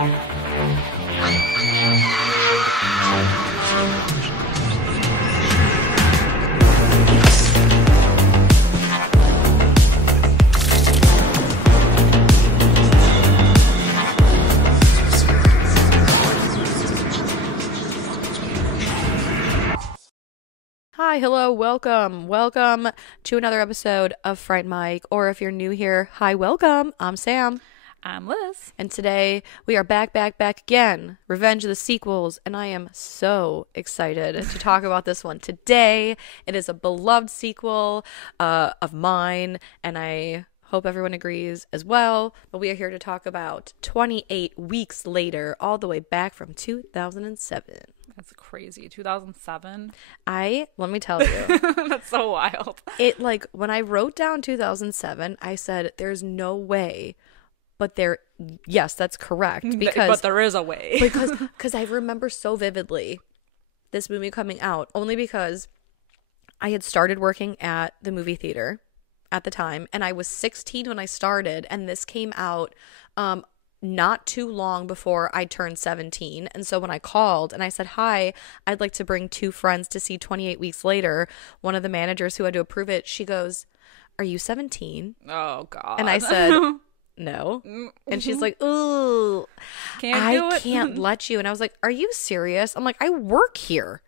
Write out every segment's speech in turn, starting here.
Hi, hello, welcome to another episode of Fright Mic, or if you're new here, hi, welcome. I'm Sam. I'm Liz. And today we are back again, Revenge of the Sequels, and I am so excited to talk about this one today. It is a beloved sequel of mine, and I hope everyone agrees as well, but we are here to talk about 28 Weeks Later, all the way back from 2007. That's crazy. 2007? Let me tell you. That's so wild. When I wrote down 2007, I said, there's no way, but yes, that's correct. But there is a way. because I remember so vividly this movie coming out, only because I had started working at the movie theater at the time, and I was 16 when I started, and this came out, not too long before I turned 17. And so when I called and I said, hi, I'd like to bring 2 friends to see 28 Weeks Later, one of the managers who had to approve it, she goes, are you 17? Oh, God. And I said, no. And she's like, ooh, I can't let you. And I was like, are you serious? I'm like, I work here.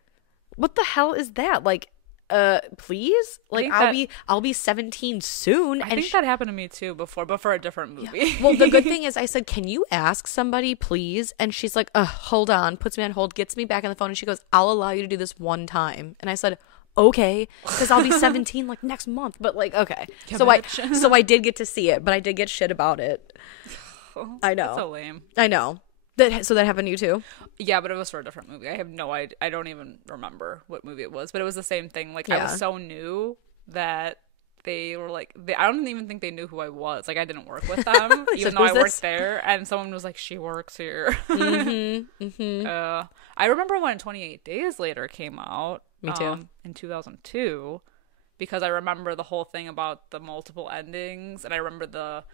What the hell is that? Please? I'll be 17 soon. I think that happened to me too before, but for a different movie. Yeah. Well, the good thing is I said, can you ask somebody, please? And she's like, hold on, puts me on hold, gets me back on the phone, and she goes, I'll allow you to do this one time. And I said, okay, because I'll be 17 next month. But okay. Yeah, so I did get to see it, but I did get shit about it. I know. That's so lame. I know. So that happened to you too? Yeah, but it was for a different movie. I have no idea. I don't even remember what movie it was, but it was the same thing. I was so new that they were I don't even think they knew who I was. I didn't work with them, even though I worked there. And someone was like, she works here. Mm-hmm, mm-hmm. I remember when 28 Days Later came out. Me too. In 2002, because I remember the whole thing about the multiple endings, and I remember the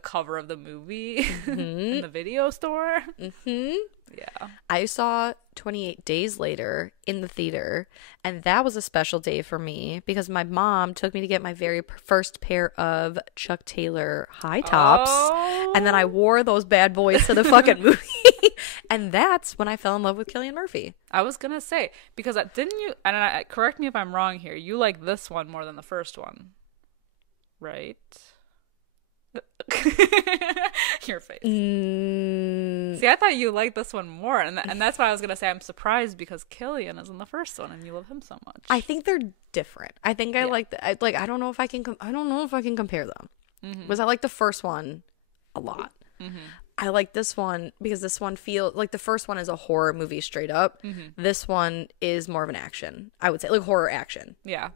cover of the movie in the video store. Mm-hmm. Yeah. I saw 28 Days Later in the theater, and that was a special day for me because my mom took me to get my very first pair of Chuck Taylor high tops, and then I wore those bad boys to the fucking movie, and that's when I fell in love with Cillian Murphy. I was gonna say, because didn't you, and correct me if I'm wrong here, you like this one more than the first one, right? Your face. See, I thought you liked this one more, and that's why I was gonna say I'm surprised because Cillian is in the first one and you love him so much. I think they're different. I think I like I don't know if I can compare them. Mm-hmm. Because I like the first one a lot. Mm-hmm. I like this one because this one feels like the first one is a horror movie straight up. Mm-hmm. This one is more of an action. I would say horror action. Yeah.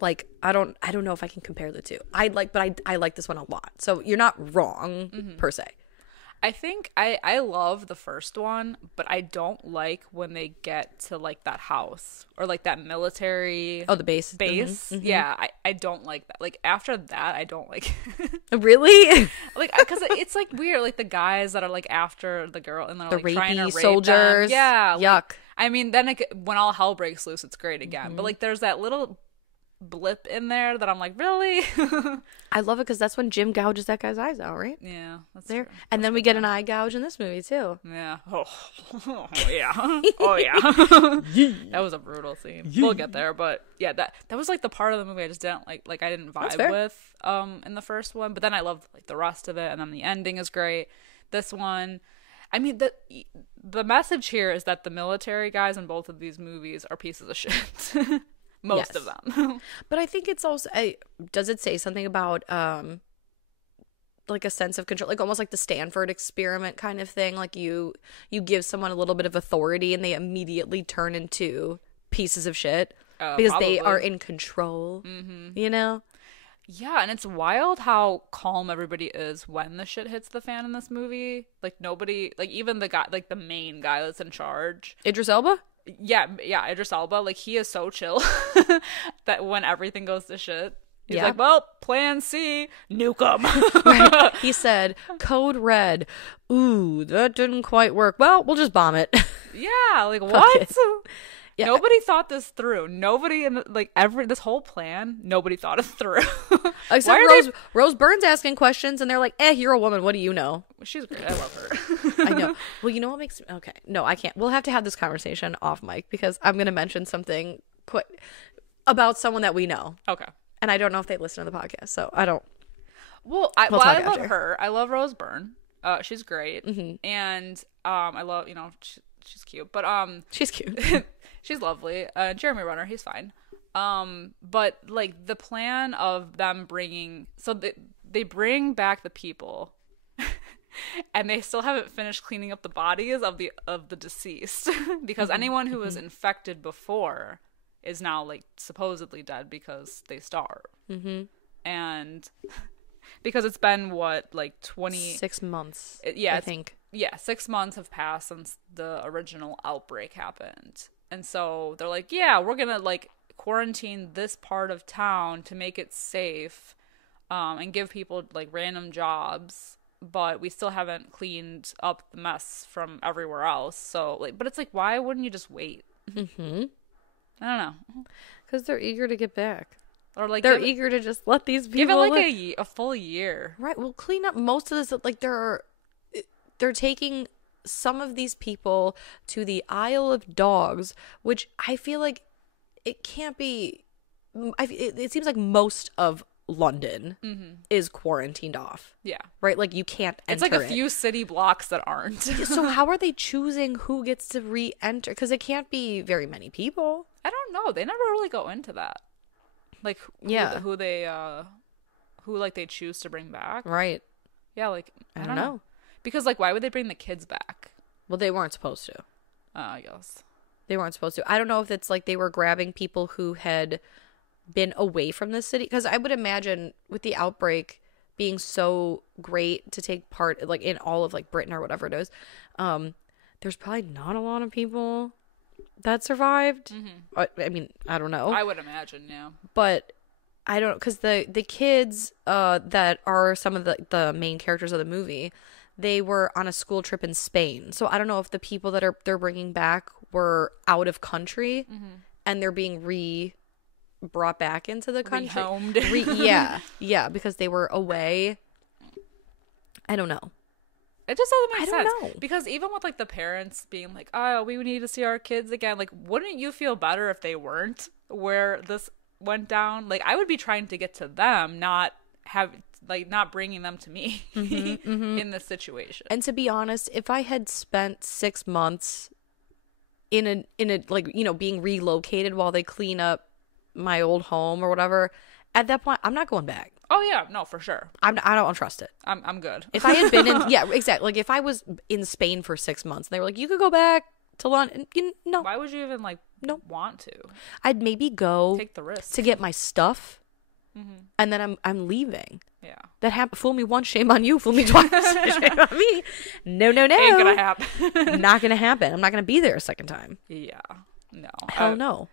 I don't know if I can compare the two. I like this one a lot. So you're not wrong, mm-hmm. per se. I think I love the first one, but I don't like when they get to that house or that military. Oh, the base. Mm-hmm. Yeah, I don't like that. After that, I don't like. Really? Because it's weird. The guys that are after the girl and they're the trying to rapey rape soldiers. Them. Yeah. Yuck. I mean, then when all hell breaks loose, it's great again. Mm-hmm. But there's that little blip in there that I'm really. I love it because that's when Jim gouges that guy's eyes out, right? Yeah, that's there. True. And then we get an eye gouge in this movie too. Yeah. Oh yeah. Oh yeah. That was a brutal scene. We'll get there, but yeah, that was the part of the movie I just didn't like I didn't vibe with in the first one, but then I loved the rest of it, and then the ending is great. This one, I mean, the message here is that the military guys in both of these movies are pieces of shit. Most of them. But I think it's also does it say something about a sense of control, almost like the Stanford experiment kind of thing, you give someone a little bit of authority and they immediately turn into pieces of shit because probably. They are in control. Mm-hmm. Yeah, and it's wild how calm everybody is when the shit hits the fan in this movie. Nobody, even the guy, the main guy that's in charge, Idris Elba. Yeah, Idris Elba, he is so chill that when everything goes to shit, He's like, well, plan C, nuke 'em. Right. He said, code red. Ooh, that didn't quite work. Well, we'll just bomb it. Yeah, like, what? Yeah. Nobody thought this through. Nobody in this whole plan, nobody thought it through. Except Rose Byrne's asking questions, and they're like, you're a woman. What do you know? She's great. I love her. I know. Well, you know what makes... Okay. No, I can't. We'll have to have this conversation off mic because I'm going to mention something about someone that we know. Okay. And I don't know if they listen to the podcast, so I don't... Well, I love her. I love Rose Byrne. She's great. Mm-hmm. And I love, she's cute. But she's cute. She's lovely. Jeremy Renner, he's fine. But like the plan of them they bring back the people, and they still haven't finished cleaning up the bodies of the deceased because anyone who was infected before is now like supposedly dead because they starved. Mm-hmm. And because it's been like 6 months. I think. Yeah, 6 months have passed since the original outbreak happened. And so they're like, yeah, we're going to like quarantine this part of town to make it safe and give people like random jobs, but we still haven't cleaned up the mess from everywhere else. So like, but it's like, why wouldn't you just wait? Mm-hmm. I don't know. Because they're eager to get back. Or like they're eager to just let these people give it like a full year. Right. We'll clean up most of this. Like they're taking some of these people to the Isle of Dogs, which I feel like it can't be. It seems like most of London is quarantined off. Yeah. Right? Like you can't enter It's like a few city blocks that aren't. So how are they choosing who gets to re-enter? Because it can't be very many people. I don't know. They never really go into that. Like who they choose to bring back. Right. Yeah, like I don't know. Because like why would they bring the kids back? Well, they weren't supposed to. I guess. They weren't supposed to. I don't know if it's like they were grabbing people who had been away from the city, because I would imagine with the outbreak being so great to take part like in all of like Britain or whatever it is, there's probably not a lot of people that survived. I mean, I don't know. I would imagine, yeah. But I don't, because the kids that are some of the main characters of the movie, they were on a school trip in Spain. So I don't know if the people that they're bringing back were out of country and they're being brought back into the country. Rehomed. Yeah, because they were away. I don't know. It just doesn't make sense. I don't know. Because even with like the parents being like, oh, we need to see our kids again. Like, wouldn't you feel better if they weren't where this went down? Like, I would be trying to get to them, not bringing them to me in this situation. And to be honest, if I had spent 6 months in a like, being relocated while they clean up my old home or whatever, at that point, I'm not going back. Oh yeah, no, for sure. I don't trust it. I'm good. If I had been in, yeah, exactly. Like if I was in Spain for 6 months and they were like, you could go back to London, no. Why would you even want to? I'd maybe go take the risk to get my stuff, and then I'm leaving. Yeah, that fool me once, shame on you. Fool me twice, shame on me. No, ain't gonna happen. Not gonna happen. I'm not gonna be there a second time. Yeah, no, hell no.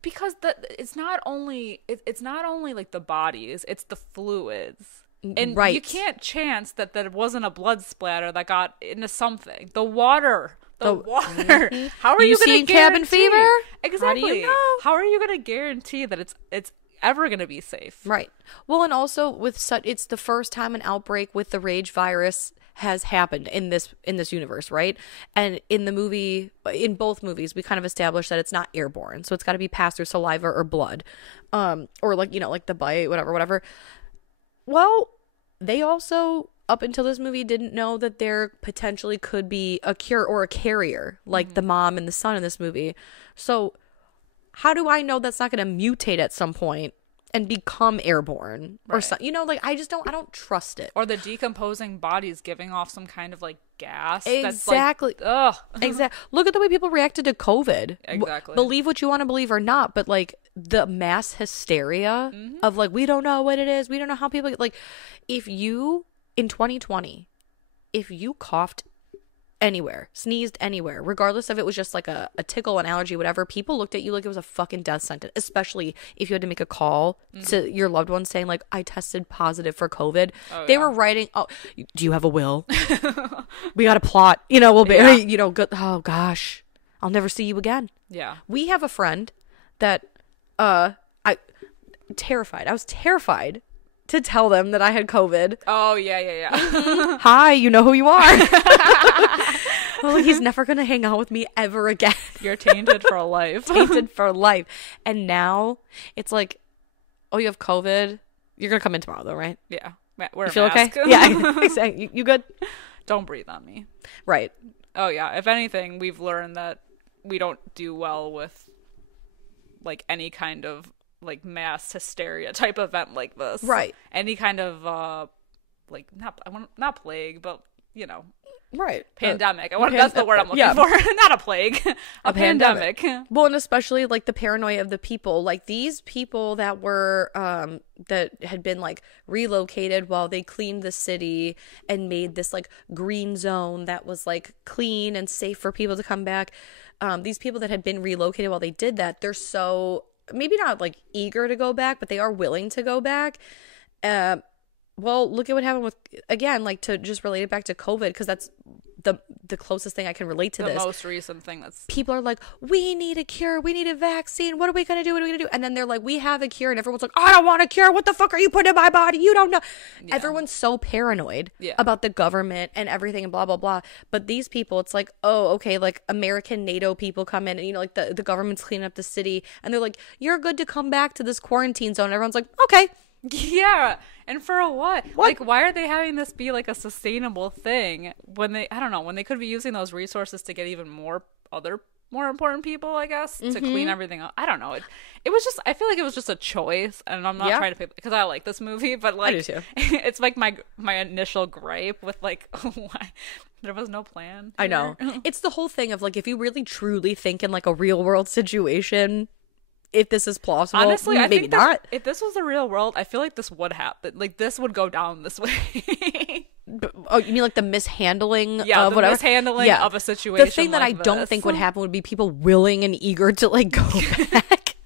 Because it's not only like the bodies, it's the fluids, and you can't chance that it wasn't a blood splatter that got into something. The water. How are you going to guarantee cabin fever? Exactly. How do you know? How are you going to guarantee that it's ever going to be safe? Right. Well, and also it's the first time an outbreak with the rage virus has happened in this universe, right? And in both movies, we kind of established that it's not airborne, so it's got to be passed through saliva or blood, or like like the bite, whatever. Well, they also up until this movie didn't know that there potentially could be a cure or a carrier, like the mom and the son in this movie. So how do I know that's not going to mutate at some point and become airborne, right? Or something? I don't trust it. Or the decomposing bodies giving off some kind of like gas. Exactly. That's ugh. Exactly. Look at the way people reacted to COVID. Exactly. Believe what you want to believe or not, but like the mass hysteria of like, we don't know what it is. We don't know how people like, if you in 2020, if you coughed anywhere, sneezed anywhere, regardless if it was just like a tickle, an allergy, whatever, people looked at you like it was a fucking death sentence, especially if you had to make a call to your loved ones saying like, I tested positive for COVID. They were writing, oh, do you have a will? We got a plot, we'll be, good. Oh gosh, I'll never see you again. Yeah. We have a friend that, I was terrified to tell them that I had COVID. Oh, yeah. Hi, you know who you are. Well, he's never going to hang out with me ever again. You're tainted for life. Tainted for life. And now it's like, oh, you have COVID? You're going to come in tomorrow, though, right? Yeah. Wear you a feel mask. Okay? Yeah, exactly. You good? Don't breathe on me. Right. Oh, yeah. If anything, we've learned that we don't do well with, like, any kind of, like, mass hysteria type event like this. Right. Any kind of, like, not plague, but, right. Pandemic. That's the word I'm looking for. Not a plague. A pandemic. Well, and especially like the paranoia of the people, like these people that were that had been like relocated while they cleaned the city and made this like green zone that was like clean and safe for people to come back. These people that had been relocated while they did that, they're so maybe not like eager to go back, but they are willing to go back. Well, look at what happened with, again, like to just relate it back to COVID, because that's the closest thing I can relate to this. The most recent thing that's... People are like, we need a cure. We need a vaccine. What are we going to do? What are we going to do? And then they're like, we have a cure. And everyone's like, I don't want a cure. What the fuck are you putting in my body? You don't know. Yeah. Everyone's so paranoid about the government and everything and blah, blah, blah. But these people, it's like, oh, okay, like American NATO people come in and, like the government's cleaning up the city. And they're like, you're good to come back to this quarantine zone. And everyone's like, okay. Yeah, and for what? Like, why are they having this be like a sustainable thing when they, I don't know, when they could be using those resources to get even more important people, I guess, to clean everything up. I don't know. It was just, I feel like it was just a choice, and I'm not trying to pick, because I like this movie, but like, I do too. It's like my initial gripe with like, why there was no plan. I know. It's the whole thing of like, if you really truly think in like a real world situation, if this is plausible, honestly, I maybe think not. If this was the real world, I feel like this would happen. Like, this would go down this way. Oh, you mean like the mishandling of whatever? Mishandling of a situation. The thing that I don't think would happen would be people willing and eager to like go back.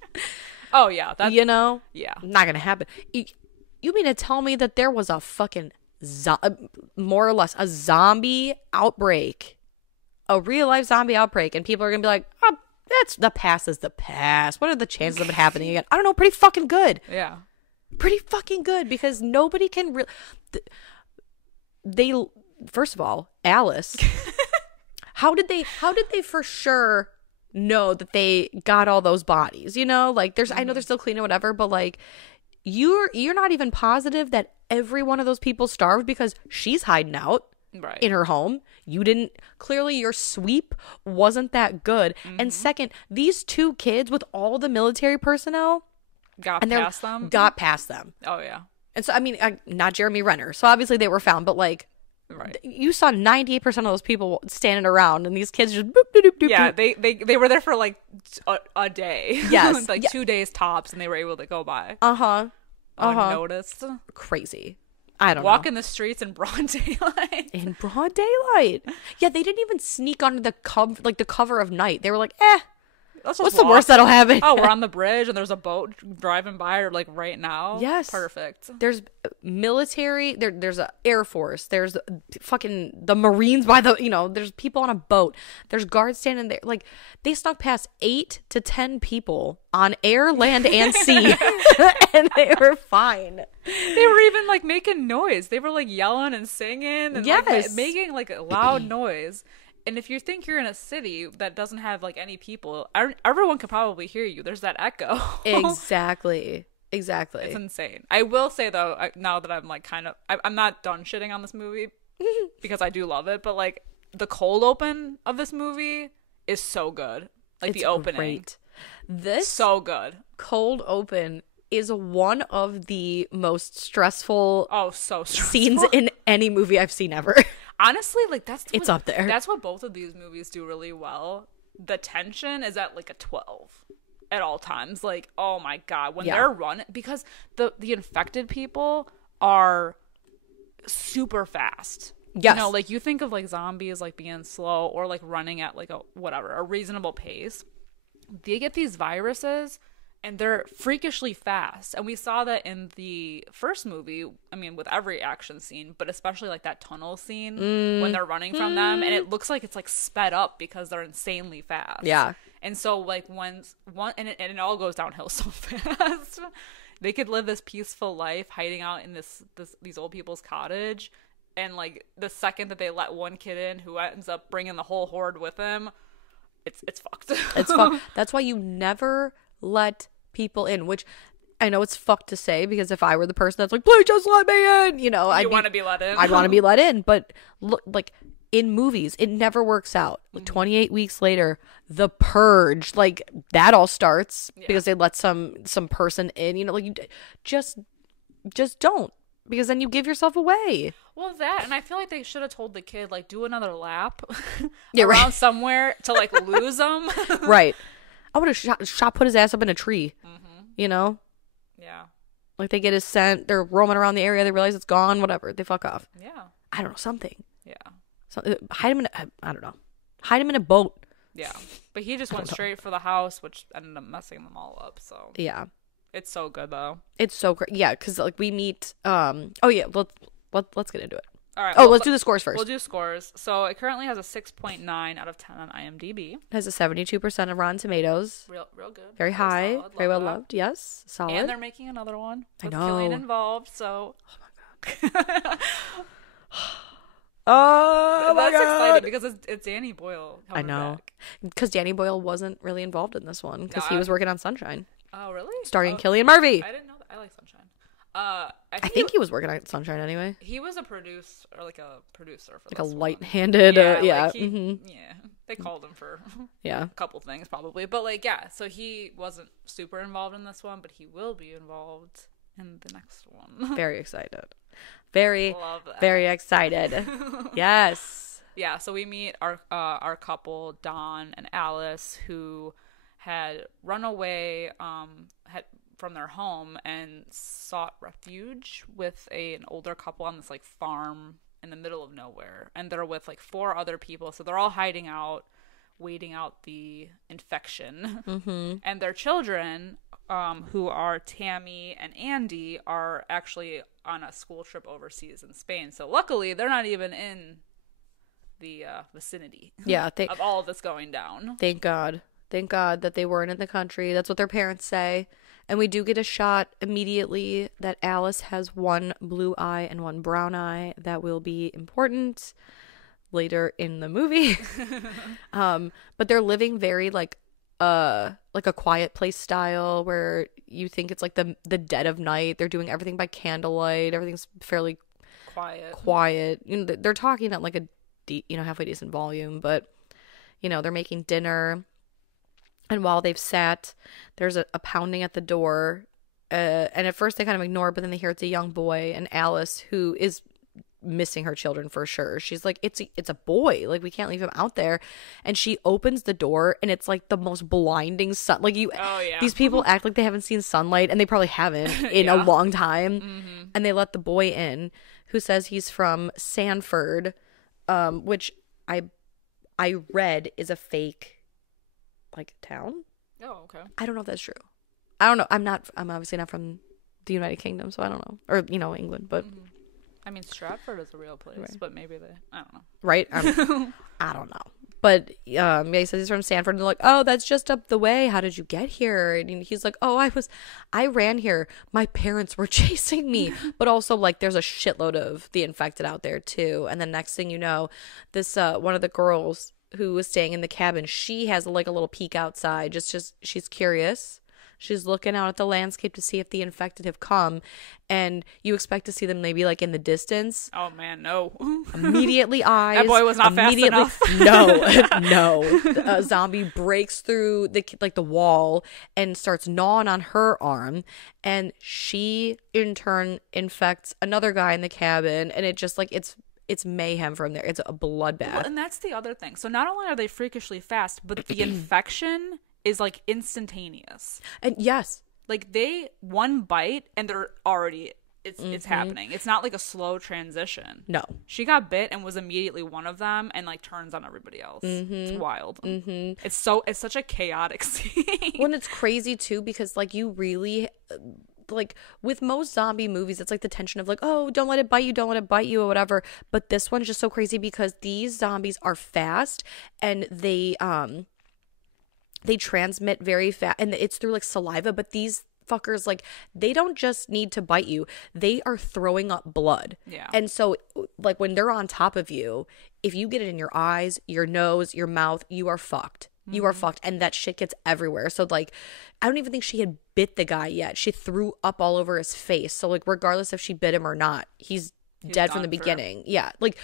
Oh yeah, that's, Yeah, not gonna happen. You mean to tell me that there was a fucking more or less a zombie outbreak, a real life zombie outbreak, and people are gonna be like, oh, that's the past is the past. What are the chances of it happening again? I don't know. Pretty fucking good. Yeah. Pretty fucking good, because nobody can really. They first of all, Alice. how did they for sure know that they got all those bodies? Like there's I know they're still cleaning whatever, but like you're not even positive that every one of those people starved because she's hiding out. Right. In her home. You didn't, clearly your sweep wasn't that good. And second, these two kids with all the military personnel got past them. Oh yeah. And so I mean, not Jeremy Renner, so obviously they were found, but like you saw 98% of those people standing around, and these kids just boop, doop, doop, yeah doop. They were there for like a day. Yes. Like 2 days tops, and they were able to go by unnoticed. Crazy. I don't know. Walk in the streets in broad daylight. In broad daylight. Yeah, they didn't even sneak onto the cover of night. They were like, what's the worst that'll happen? Oh, we're on the bridge and there's a boat driving by, or like right now. Yes. Perfect. There's military, there's a Air Force, there's fucking the Marines by the, there's people on a boat. There's guards standing there. Like, they snuck past 8 to 10 people on air, land, and sea. And they were fine. They were even like making noise. They were like yelling and singing and like, making like a loud noise. And if you think you're in a city that doesn't have like any people, everyone could probably hear you. There's that echo. Exactly. It's insane. I will say though, now that I'm like I'm not done shitting on this movie because I do love it, but like the cold open of this movie is so good. Like it's the opening. Great. This so good. Cold open is one of the most stressful scenes in any movie I've seen ever. Honestly, like it's up there. That's what both of these movies do really well. The tension is at like a 12 at all times. Like, oh my god, when they're running, because the infected people are super fast. Yes. You know, like you think of like zombies like being slow or like running at like a reasonable pace. They get these viruses and they're freakishly fast. And we saw that in the first movie, I mean, with every action scene, but especially like that tunnel scene when they're running from them. And it looks like it's like sped up because they're insanely fast. Yeah. And so like it all goes downhill so fast. They could live this peaceful life hiding out in these old people's cottage. And like the second that they let one kid in who ends up bringing the whole horde with him, it's fucked. It's fucked. That's why you never let people in, which I know it's fucked to say, because if I were the person that's like, please just let me in, you know, I'd want to be let in. I'd want to be let in. But look, like in movies, it never works out. Like 28 weeks later, The Purge, like that all starts because they let some person in, you know, like you just don't, because then you give yourself away. Well, that, and I feel like they should have told the kid, like, do another lap around right. somewhere to, like, lose them. Right. I would have put his ass up in a tree, you know? Yeah. Like, they get his scent, they're roaming around the area, they realize it's gone, whatever, they fuck off. Yeah. I don't know, something. Yeah. Hide him in I don't know. Hide him in a boat. Yeah. But he just went straight for the house, which ended up messing them all up, so. Yeah. It's so good, though. It's so great. Yeah, because, like, we meet, oh, yeah, let's get into it. All right. Let's do the scores first. We'll do scores. So it currently has a 6.9 out of 10 on IMDb. It has a 72% of Rotten Tomatoes. Real good. Very high. Solid. Very well loved. Yes. Solid. And they're making another one with I know. killing involved, so. Oh my god. Oh my god. That's exciting because it's Danny Boyle coming I know. back. Because Danny Boyle wasn't really involved in this one because he was working on Sunshine. Oh, really? Starring Cillian Murphy. I didn't know that. I like Sunshine. I think he was working on Sunshine anyway. He was a producer for like a light-handed, yeah. Like yeah. They called him for a couple things probably, but like so he wasn't super involved in this one, but he will be involved in the next one. Very excited. Very excited. Yes. Yeah. So we meet our couple, Dawn and Alice, who had run away from their home and sought refuge with an older couple on this like farm in the middle of nowhere, and they're with like 4 other people, so they're all hiding out, waiting out the infection. And their children, who are Tammy and Andy, are actually on a school trip overseas in Spain, so luckily they're not even in the vicinity of all of this going down. Thank God that they weren't in the country. That's what their parents say. And we do get a shot immediately that Alice has one blue eye and one brown eye. That will be important later in the movie. But they're living very like a Quiet Place style, where you think it's like the dead of night. They're doing everything by candlelight. Everything's fairly quiet. You know, they're talking at like a halfway decent volume, but you know, they're making dinner. And while they've sat, there's a pounding at the door. And at first they kind of ignore it, but then they hear it's a young boy. And Alice, who is missing her children for sure, she's like, it's a boy. Like, we can't leave him out there. And she opens the door, and it's like the most blinding sun. Like, these people act like they haven't seen sunlight, and they probably haven't in a long time. And they let the boy in, who says he's from Sanford, which I read is a fake like town. Oh, okay. I don't know if that's true. I don't know. I'm obviously not from the United Kingdom, so I don't know. Or, England, but I mean, Stratford is a real place, right. But maybe I don't know. Right? I don't know. But he says he's from Stanford, and they're like, oh, that's just up the way. How did you get here? And he's like, oh, I ran here. My parents were chasing me. But also, like, there's a shitload of the infected out there, too. And the next thing you know, this one of the girls who was staying in the cabin, she has like a little peek outside, just she's curious. She's looking out at the landscape to see if the infected have come, and you expect to see them maybe like in the distance. Oh man, no. Immediately eyes. That boy was not fast enough. No. A zombie breaks through the wall and starts gnawing on her arm, and she in turn infects another guy in the cabin, and it just like it's mayhem from there. It's a bloodbath. Well, and that's the other thing. So not only are they freakishly fast, but the infection is like instantaneous. And yes, like one bite and they're already it's happening. It's not like a slow transition. No. She got bit and was immediately one of them and like turns on everybody else. It's wild. It's such a chaotic scene. Well, and it's crazy too because like you really like with most zombie movies it's like the tension of like, oh, don't let it bite you or whatever, but this one's just so crazy because these zombies are fast and they transmit very fast and it's through like saliva, but these fuckers, like, they don't just need to bite you, they are throwing up blood. Yeah. And so like when they're on top of you, if you get it in your eyes, your nose, your mouth, you are fucked. You are fucked, and that shit gets everywhere. So like I don't even think she had bit the guy yet. She threw up all over his face. So like regardless if she bit him or not, he's dead from the beginning. Yeah. Like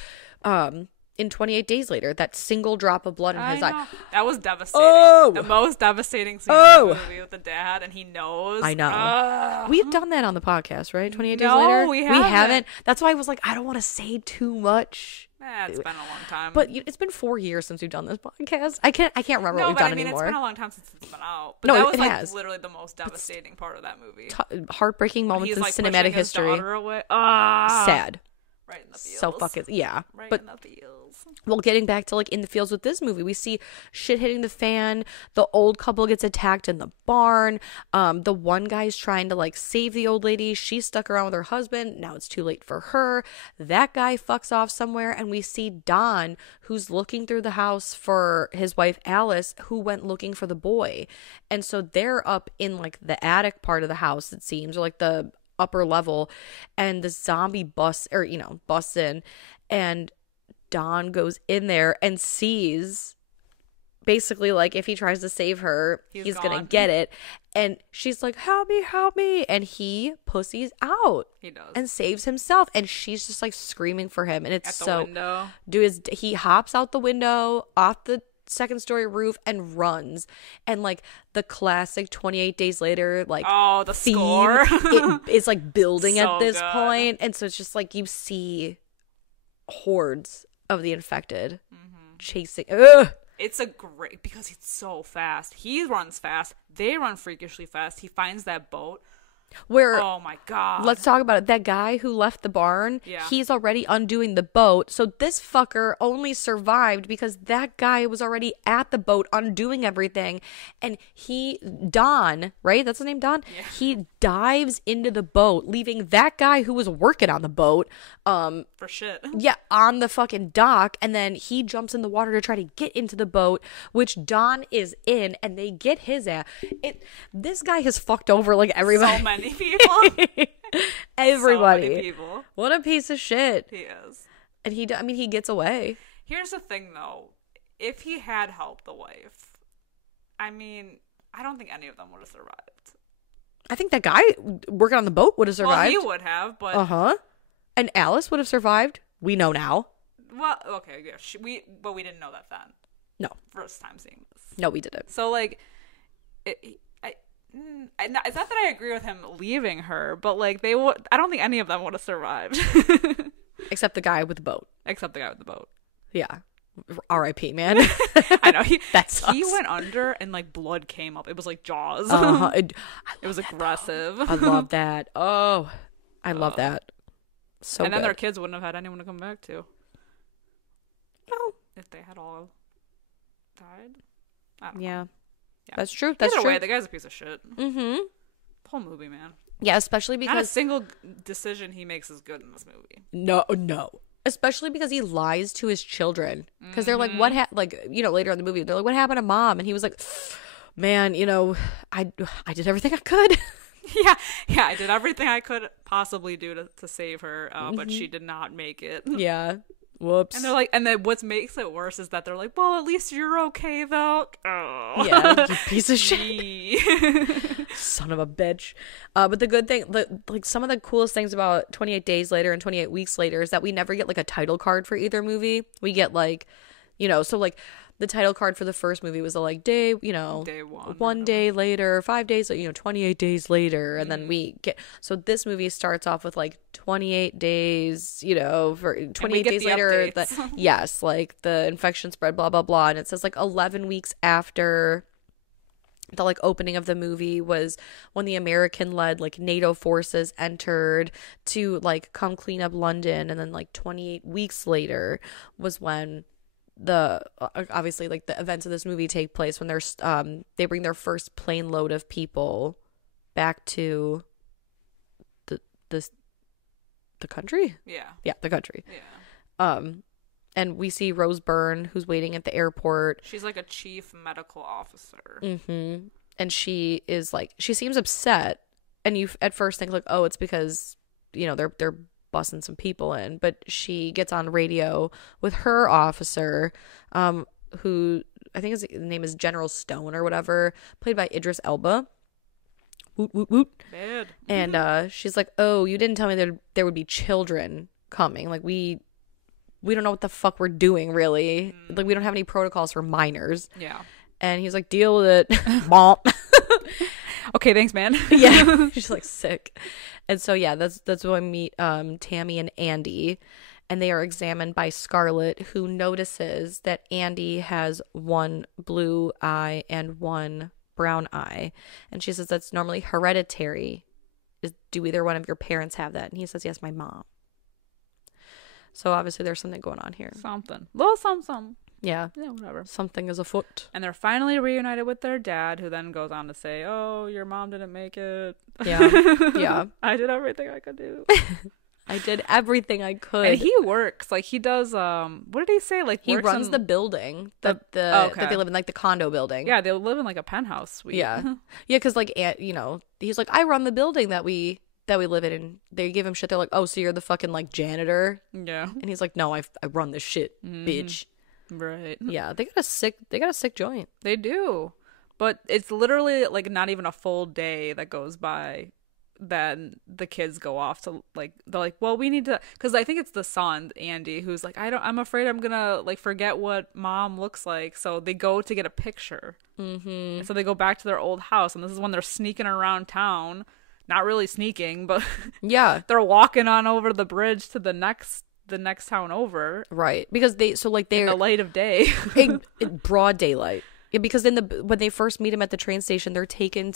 in 28 Days Later, that single drop of blood in his eye. That was devastating. The most devastating scene in the movie with the dad, and he knows. I know. We've done that on the podcast, right? 28 Days Later? We haven't. That's why I was like, I don't want to say too much. It's been a long time. But it's been 4 years since we've done this podcast. I can't remember what we've done anymore. It's been a long time since it's been out. But that was like literally the most devastating part of that movie. Heartbreaking moments in like cinematic history. His daughter away. Sad. Right in the feels. So fucking, yeah. Right but, in the feels. Well, getting back to like in the fields with this movie, we see shit hitting the fan. The old couple gets attacked in the barn. The one guy's trying to like save the old lady. She's stuck around with her husband. Now it's too late for her. That guy fucks off somewhere, and we see Don, who's looking through the house for his wife Alice, who went looking for the boy. And so they're up in like the attic part of the house, it seems, or like the upper level, and the zombie busts in, and Don goes in there and sees basically like if he tries to save her, he's gonna get it. And she's like, help me. And he pussies out. He does. And saves himself. And she's just like screaming for him. And it's at the so window. He hops out the window off the second story roof and runs. And like the classic 28 Days Later, like, oh, the theme, score. it is like building so at this good. point. And so it's just like you hordes of the infected chasing. It's a great, because he's so fast. He runs fast. They run freakishly fast. He finds that boat. Where, oh my god, let's talk about it. That guy who left the barn, he's already undoing the boat. So this fucker only survived because that guy was already at the boat undoing everything. And Don, right? That's his name, Don? Yeah. He dives into the boat, leaving that guy who was working on the boat. For shit. Yeah, on the fucking dock. And then he jumps in the water to try to get into the boat, which Don is in, and they get his ass. This guy has fucked over like everybody. So many people. Everybody. So many people. What a piece of shit. He is. And he gets away. Here's the thing though. If he had helped the wife, I mean, I don't think any of them would have survived. I think that guy working on the boat would have survived. Well, he would have, but and Alice would have survived. We know now. Well, okay, yeah. But we didn't know that then. No. First time seeing this. No, we didn't. So like, it's not that I agree with him leaving her, but like I don't think any of them would have survived. Except the guy with the boat. Yeah. R.I.P. man. I know. That sucks. He went under and like blood came up. It was like Jaws. It was aggressive. I love that. Oh, I love that. So and then their kids wouldn't have had anyone to come back to. No. If they had all died. I don't know. Yeah. That's true. That's Either true. way, the guy's a piece of shit. Mm-hmm. The whole movie, man. Yeah, especially because not a single decision he makes is good in this movie. No. Especially because he lies to his children. Because they're like, later in the movie, they're like, what happened to mom? And he was like, man, I did everything I could. Yeah, I did everything I could possibly do to save her, but she did not make it. Yeah. Whoops. And they're like, and then what makes it worse is that they're like, well, at least you're okay though. Oh. Yeah, you piece of shit. Son of a bitch. But the good thing, like some of the coolest things about 28 Days Later and 28 Weeks Later is that we never get like a title card for either movie. We get like, so like the title card for the first movie was day one day later, 5 days, 28 days later. And then we get, so this movie starts off with like 28 days, for 28 days later. Yes, like the infection spread, blah, blah, blah. And it says like 11 weeks after the like opening of the movie was when the American-led like NATO forces entered to like come clean up London, and then like 28 weeks later was when the obviously like the events of this movie take place when there's they bring their first plane load of people back to the country. Yeah, the country. And we see Rose Byrne, who's waiting at the airport. She's like a chief medical officer. And she is like, she seems upset, and you at first think like, oh, it's because, you know, they're busting some people in, but she gets on radio with her officer, who I think his name is General Stone or whatever, played by Idris Elba. Woot woot woot. Bad. And she's like, oh, you didn't tell me there would be children coming. Like we don't know what the fuck we're doing, really. Like, we don't have any protocols for minors. Yeah. And he's like, deal with it. Bonk. Okay, thanks, man. Yeah. She's like sick. And so, yeah, that's when we meet Tammy and Andy. And they are examined by Scarlett, who notices that Andy has one blue eye and one brown eye. And she says that's normally hereditary. Do either one of your parents have that? And he says, yes, my mom. So obviously there's something going on here. Something. Little something. Yeah. Yeah, whatever. Something is afoot. And they're finally reunited with their dad, who then goes on to say, oh, your mom didn't make it. Yeah. Yeah. I did everything I could do. I did everything I could. And he works. Like, he does, what did he say? Like, he runs the building that that they live in, like the condo building. Yeah, they live in like a penthouse suite. Yeah. Yeah, because like, you know, he's like, I run the building that we live in, and they give him shit. They're like, oh, so you're the fucking like janitor? Yeah. And he's like, no, I run this shit, bitch. Right. Yeah, they got a sick joint. They do. But it's literally like not even a full day that goes by, then the kids go off to like, they're like, well, we need to, because I think it's the son, Andy, who's like, I'm afraid I'm gonna like forget what mom looks like, so they go to get a picture. And so they go back to their old house, and this is when they're sneaking around town. Not really sneaking, but yeah, they're walking on over the bridge to the next town over. Right, because they're in the light of day, in broad daylight. Yeah, because when they first meet him at the train station, they're taken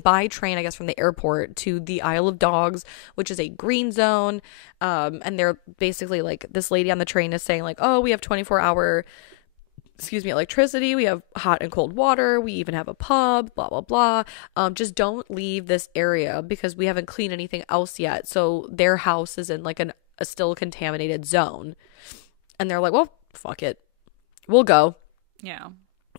by train, I guess, from the airport to the Isle of Dogs, which is a green zone. And they're basically like, this lady on the train is saying like, oh, we have 24-hour electricity, we have hot and cold water, we even have a pub, blah blah blah. Just don't leave this area because we haven't cleaned anything else yet. So their house is in like a still contaminated zone, and they're like, well, fuck it, we'll go. Yeah.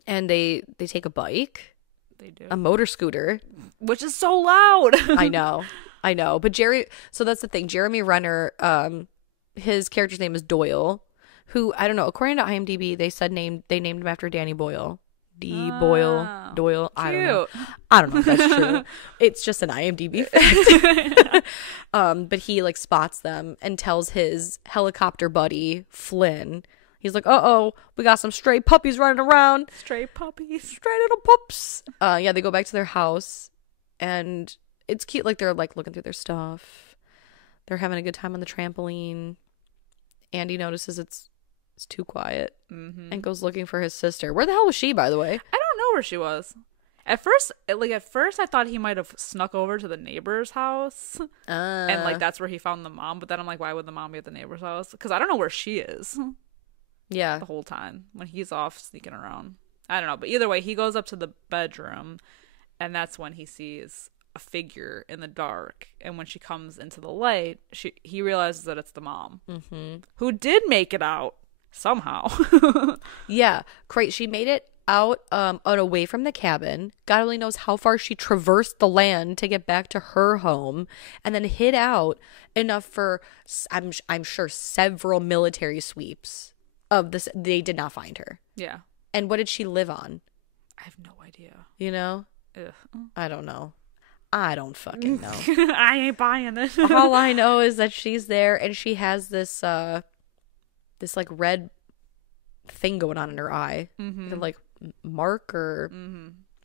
And they take a bike. They do. A motor scooter, which is so loud. I know but so that's the thing, Jeremy Renner, his character's name is Doyle, who, I don't know, according to IMDb, they named him after Danny Boyle. Doyle. Cute. I don't know if that's true. It's just an IMDb fact. But he like spots them and tells his helicopter buddy Flynn. He's like, uh-oh, we got some stray puppies running around. Stray puppies. Stray little pups. Yeah, they go back to their house, and it's cute. Like, they're like looking through their stuff. They're having a good time on the trampoline. Andy notices it's too quiet and goes looking for his sister. Where the hell was she, by the way? I don't know where she was. At first I thought he might have snuck over to the neighbor's house, and like that's where he found the mom. But then I'm like, why would the mom be at the neighbor's house? Because I don't know where she is. Yeah, the whole time when he's off sneaking around. I don't know, but either way, he goes up to the bedroom, and that's when he sees a figure in the dark. And when she comes into the light, he realizes that it's the mom, who did make it out somehow. Yeah, great. She made it out away from the cabin. God only knows how far she traversed the land to get back to her home, and then hid out enough for I'm sure several military sweeps of this. They did not find her. Yeah. And what did she live on? I have no idea. You know? Ugh. I don't know. I don't fucking know. I ain't buying it. All I know is that she's there, and she has this like red thing going on in her eye. Like mark or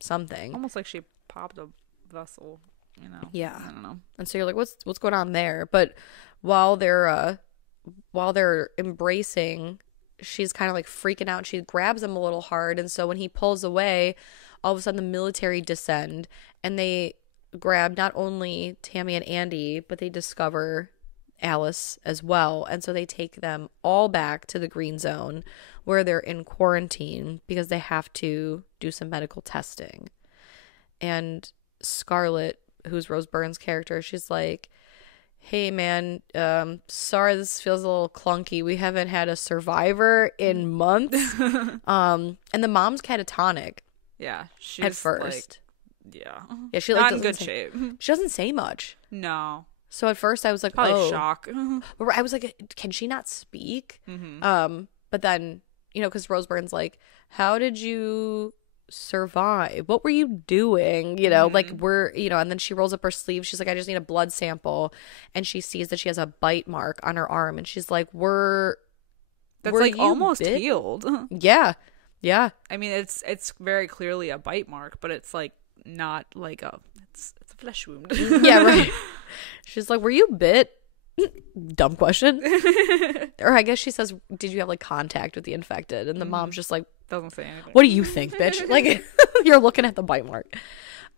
something. Almost like she popped a vessel, you know. Yeah. I don't know. And so you're like, what's going on there? But while they're embracing, she's kind of like freaking out. She grabs him a little hard, and so when he pulls away, all of a sudden the military descend and they grab not only Tammy and Andy, but they discover Alice as well. And so they take them all back to the green zone where they're in quarantine because they have to do some medical testing. And Scarlett, who's Rose Byrne's character, she's like, hey man, sorry this feels a little clunky. We haven't had a survivor in months. And the mom's catatonic. Yeah, she's at first. Yeah, she like not in good shape. She doesn't say much. No. So at first I was like, probably shock. I was like, can she not speak? But then, you know, because Rose Byrne's like, how did you survive? What were you doing? You know, like and then she rolls up her sleeve. She's like, I just need a blood sample. And she sees that she has a bite mark on her arm. And she's like, that's like almost healed. Yeah. Yeah. I mean, it's very clearly a bite mark, but it's like not like it's a flesh wound. Yeah, right. She's like, were you bit? Dumb question. Or I guess she says, did you have like contact with the infected? And the mom's just like, doesn't say anything. What do you think, bitch? Like, you're looking at the bite mark.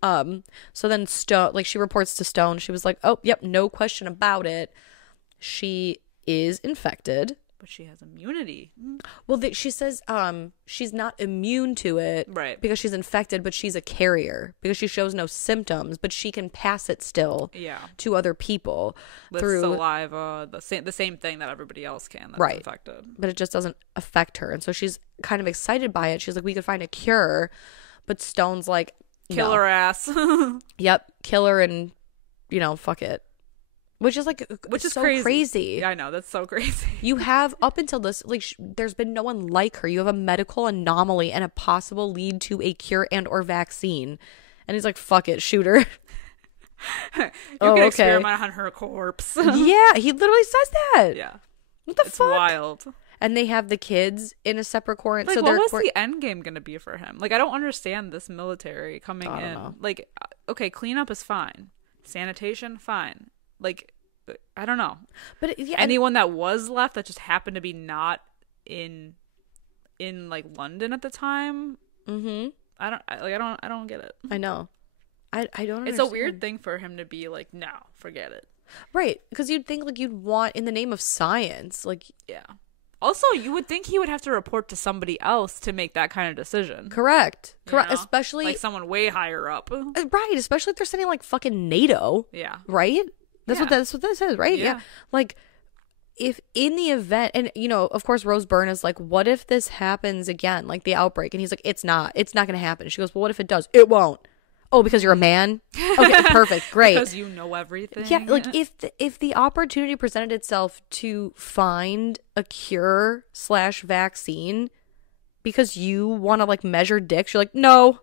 So then Stone, like, she reports to Stone. She was like, oh, yep, no question about it. She is infected. But she has immunity. Well, she says she's not immune to it, right? Because she's infected, but she's a carrier because she shows no symptoms, but she can pass it still, to other people through saliva, the same thing that everybody else can that's infected. But it just doesn't affect her, and so she's kind of excited by it. She's like, we could find a cure, but Stone's like, kill her ass. Yep, kill her, and fuck it. Which is so crazy. Yeah, I know. That's so crazy. You have, up until this, like, there's been no one like her. You have a medical anomaly and a possible lead to a cure and or vaccine. And he's like, fuck it, shoot her. You can experiment on her corpse. Yeah, he literally says that. Yeah. What the fuck? It's wild. And they have the kids in a separate quarantine. Like, what was the end game going to be for him? Like, I don't understand this military coming in. I don't know. Like, okay, cleanup is fine. Sanitation, fine. Like, I don't know, but anyone that was left that just happened to be not in like London at the time. I don't get it. I know. I don't understand. It's a weird thing for him to be like, no, forget it. Right, because you'd think like you'd want in the name of science, like Also, you would think he would have to report to somebody else to make that kind of decision. Correct. Especially like someone way higher up. Right, especially if they're sending like fucking NATO. Yeah. Right. That's what this is, right? Yeah. Like, if in the event, and of course Rose Byrne is like, what if this happens again, like the outbreak? And he's like, it's not gonna happen. She goes, well, what if it does? It won't. Oh, because you're a man? Okay, perfect, great. Because you know everything. Yeah, like if the opportunity presented itself to find a cure / vaccine because you want to like measure dicks, you're like, no.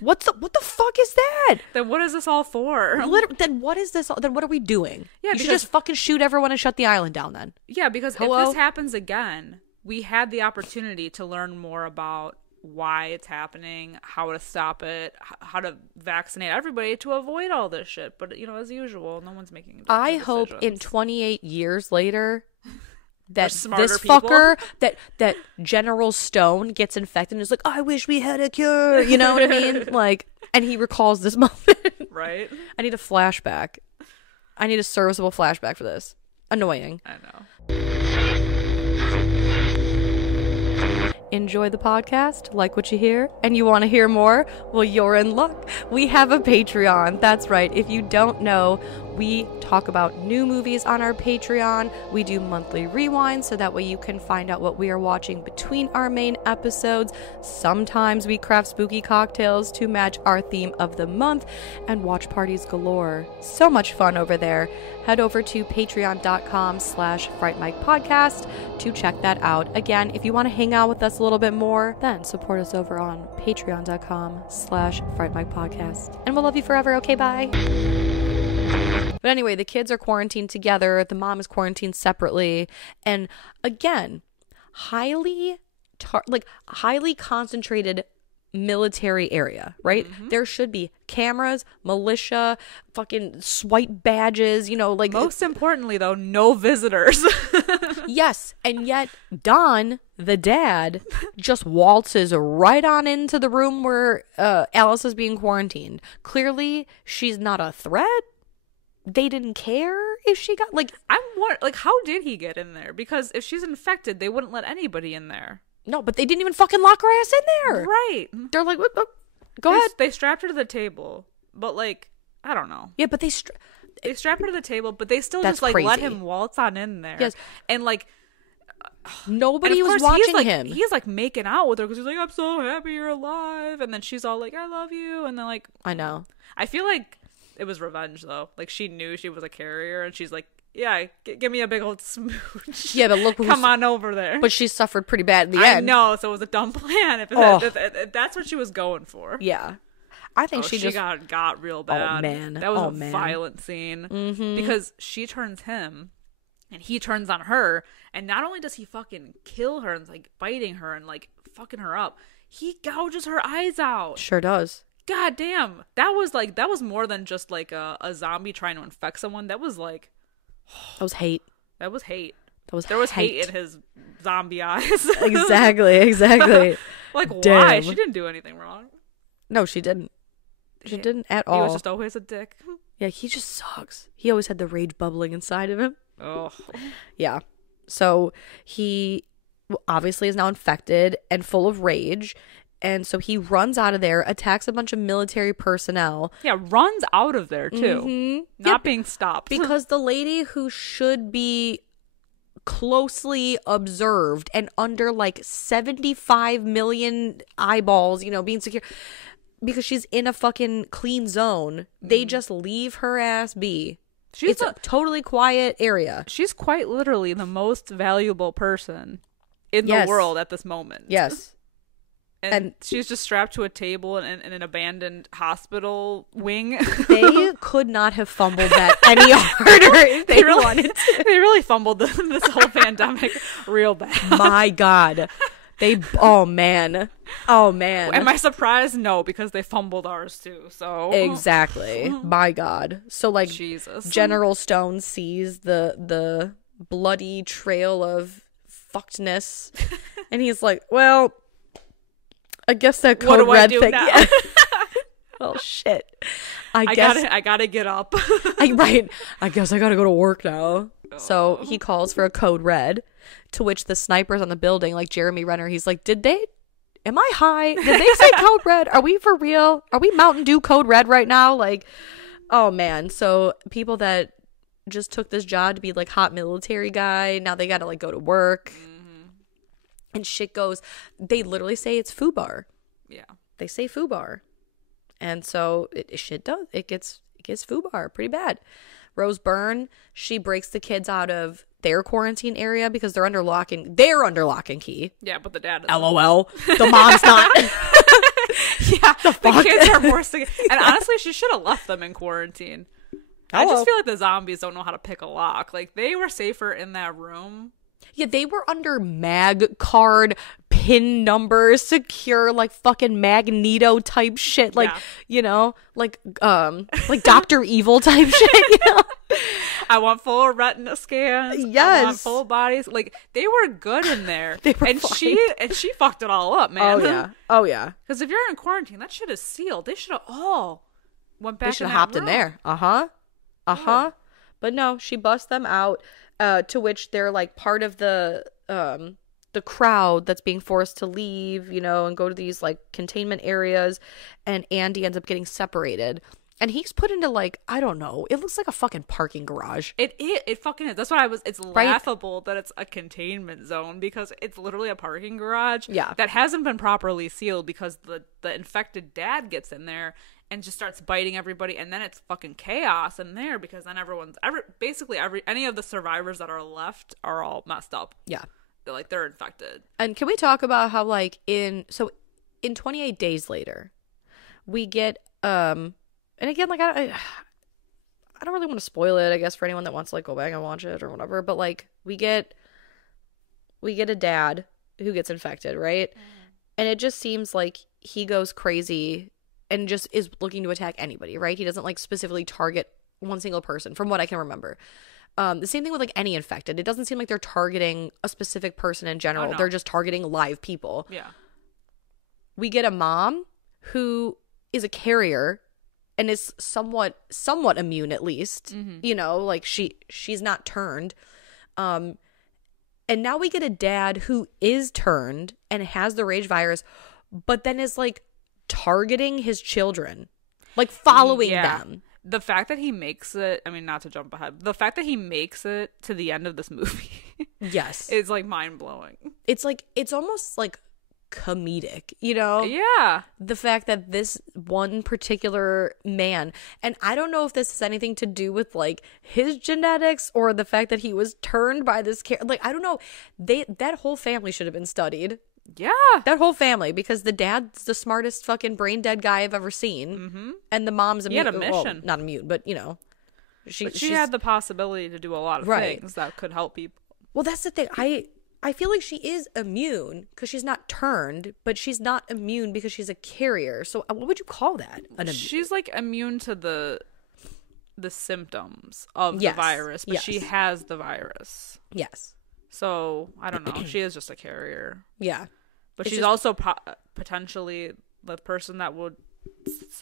What the fuck is that? Then what is this all for? Then what is this? Then what are we doing? Yeah, you should just fucking shoot everyone and shut the island down then. Yeah, because if this happens again, we had the opportunity to learn more about why it's happening, how to stop it, how to vaccinate everybody to avoid all this shit. But as usual, no one's making decisions. I hope in 28 years later that this people. fucker, that General Stone gets infected and is like, I wish we had a cure. You know what I mean? Like, and he recalls this moment. Right? I need a flashback. I need a serviceable flashback for this. Annoying. I know. Enjoy the podcast, like what you hear, and you want to hear more? Well, you're in luck. We have a Patreon. That's right. If you don't know, we talk about new movies on our Patreon. We do monthly rewinds, so that way you can find out what we are watching between our main episodes. Sometimes we craft spooky cocktails to match our theme of the month, and watch parties galore. So much fun over there. Head over to patreon.com/Fright Mic podcast to check that out. Again, if you want to hang out with us a little bit more, then support us over on patreon.com/Fright Mic podcast. And we'll love you forever. Okay, bye. But anyway, the kids are quarantined together. The mom is quarantined separately. And again, highly concentrated military area, right? There should be cameras, militia, fucking swipe badges, you know, like most importantly though, no visitors. yes, and yet Don, the dad, just waltzes right on into the room where Alice is being quarantined. Clearly, she's not a threat. They didn't care if she got like how did he get in there? Because if she's infected, they wouldn't let anybody in there. No, but they didn't even fucking lock her ass in there. Right. They're like, go ahead. They strapped her to the table, but like, I don't know. Yeah, but they strapped her to the table, but they still just like crazy. let him waltz on in there. Yes. And like, nobody was watching him. He's like making out with her because he's like, I'm so happy you're alive. And then she's all like, I love you. And then like, I know. I feel like it was revenge though. Like she knew she was a carrier and she's like, yeah, give me a big old smooch. Yeah, but look, come on over there. But she suffered pretty bad in the end. I know, so it was a dumb plan. If that's what she was going for. Yeah, I think she just got real bad. Oh man, that was a violent scene because she turns him, and he turns on her, and not only does he fucking kill her and like biting her and like fucking her up, he gouges her eyes out. Sure does. God damn, that was more than just like a zombie trying to infect someone. That was like. That was hate. There was hate hate in his zombie eyes. Exactly. Like, damn. Why? She didn't do anything wrong. No, she didn't. She didn't at all. He was just always a dick. Yeah, he just sucks. He always had the rage bubbling inside of him. Oh. Yeah. So he obviously is now infected and full of rage. And so he runs out of there, attacks a bunch of military personnel. Yeah, runs out of there, too. Not being stopped. Because the lady who should be closely observed and under like 75 million eyeballs, you know, being secure, because she's in a fucking clean zone, they just leave her ass be. It's a totally quiet area. She's quite literally the most valuable person in the world at this moment. Yes. And she's just strapped to a table in an abandoned hospital wing. They could not have fumbled that any harder if they wanted to. They really fumbled this whole pandemic real bad. My God. Oh man. Am I surprised? No, because they fumbled ours too. So exactly. My God. So like Jesus. General Stone sees the bloody trail of fuckedness and he's like, well, I guess that code red thing. Yeah. Oh shit! I guess I gotta get up. Right. I guess I gotta go to work now. Oh. So he calls for a code red, to which the snipers on the building, like Jeremy Renner, he's like, am I high? Did they say code red? Are we for real? Are we Mountain Dew code red right now? Like, oh man. So people that just took this job to be like hot military guy, now they gotta like go to work. And shit goes, they literally say it's FUBAR. Yeah. They say FUBAR. And so shit does. It gets FUBAR pretty bad. Rose Byrne, she breaks the kids out of their quarantine area because they're under lock and key. Yeah, but the dad is. LOL. The mom's not. Yeah, the kids are more sick. And honestly, she should have left them in quarantine. I just feel like the zombies don't know how to pick a lock. Like, they were safer in that room. Yeah, they were under mag card, pin number, secure, like fucking Magneto type shit. Like, you know, like Dr. Evil type shit, you know? I want full retina scans. Yes. I want full bodies. Like, they were good in there. They were and fine. she fucked it all up, man. Oh, yeah. Because if you're in quarantine, that shit is sealed. They should have all went back. They should have hopped in there. Uh-huh. But no, she busts them out. To which they're like part of the crowd that's being forced to leave, you know, and go to these like containment areas, and Andy ends up getting separated, and he's put into like, I don't know, it looks like a fucking parking garage. It fucking is. That's what it's laughable that it's a containment zone because it's literally a parking garage that hasn't been properly sealed because the infected dad gets in there and just starts biting everybody, and then it's fucking chaos in there because then any of the survivors that are left are all messed up. Yeah. They're infected. And can we talk about how like in 28 days later, we get and again, like I don't really want to spoil it, I guess, for anyone that wants to like go back and watch it or whatever, but like we get a dad who gets infected, right? And it just seems like he goes crazy and just is looking to attack anybody, right? He doesn't like specifically target one single person from what I can remember. The same thing with like any infected. It doesn't seem like they're targeting a specific person in general. They're just targeting live people. Yeah. We get a mom who is a carrier and is somewhat immune, at least. You know, like she's not turned. And now we get a dad who is turned and has the rage virus, but then is like targeting his children, like following them. The fact that he makes it, I mean, not to jump ahead, the fact that he makes it to the end of this movie yes, is like mind-blowing. It's like, it's almost like comedic, you know? Yeah. The fact that this one particular man, and I don't know if this has anything to do with like his genetics or the fact that he was turned by this like, I don't know. That whole family should have been studied. Yeah. That whole family, because the dad's the smartest fucking brain dead guy I've ever seen. And the mom's immune. He had a mission. Well, not immune, but you know. She had the possibility to do a lot of things that could help people. Well, that's the thing. I feel like she is immune because she's not turned, but she's not immune because she's a carrier. So what would you call that? She's like immune to the symptoms of the virus, but she has the virus. Yes. So, I don't know. She is just a carrier. Yeah. But she's also potentially the person that would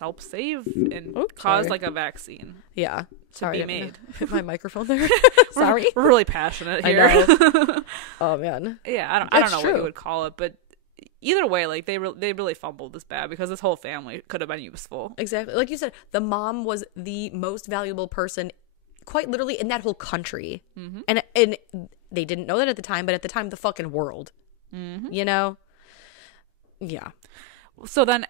help save and cause like a vaccine. Yeah. Sorry, to be made. Hit my microphone there. Sorry. We're really passionate here. I know. Oh, man. Yeah, I don't know what you would call it, but either way, like they really fumbled this bad because this whole family could have been useful. Exactly. Like you said, the mom was the most valuable person quite literally in that whole country. And they didn't know that at the time, but at the time, the fucking world. You know? Yeah. So then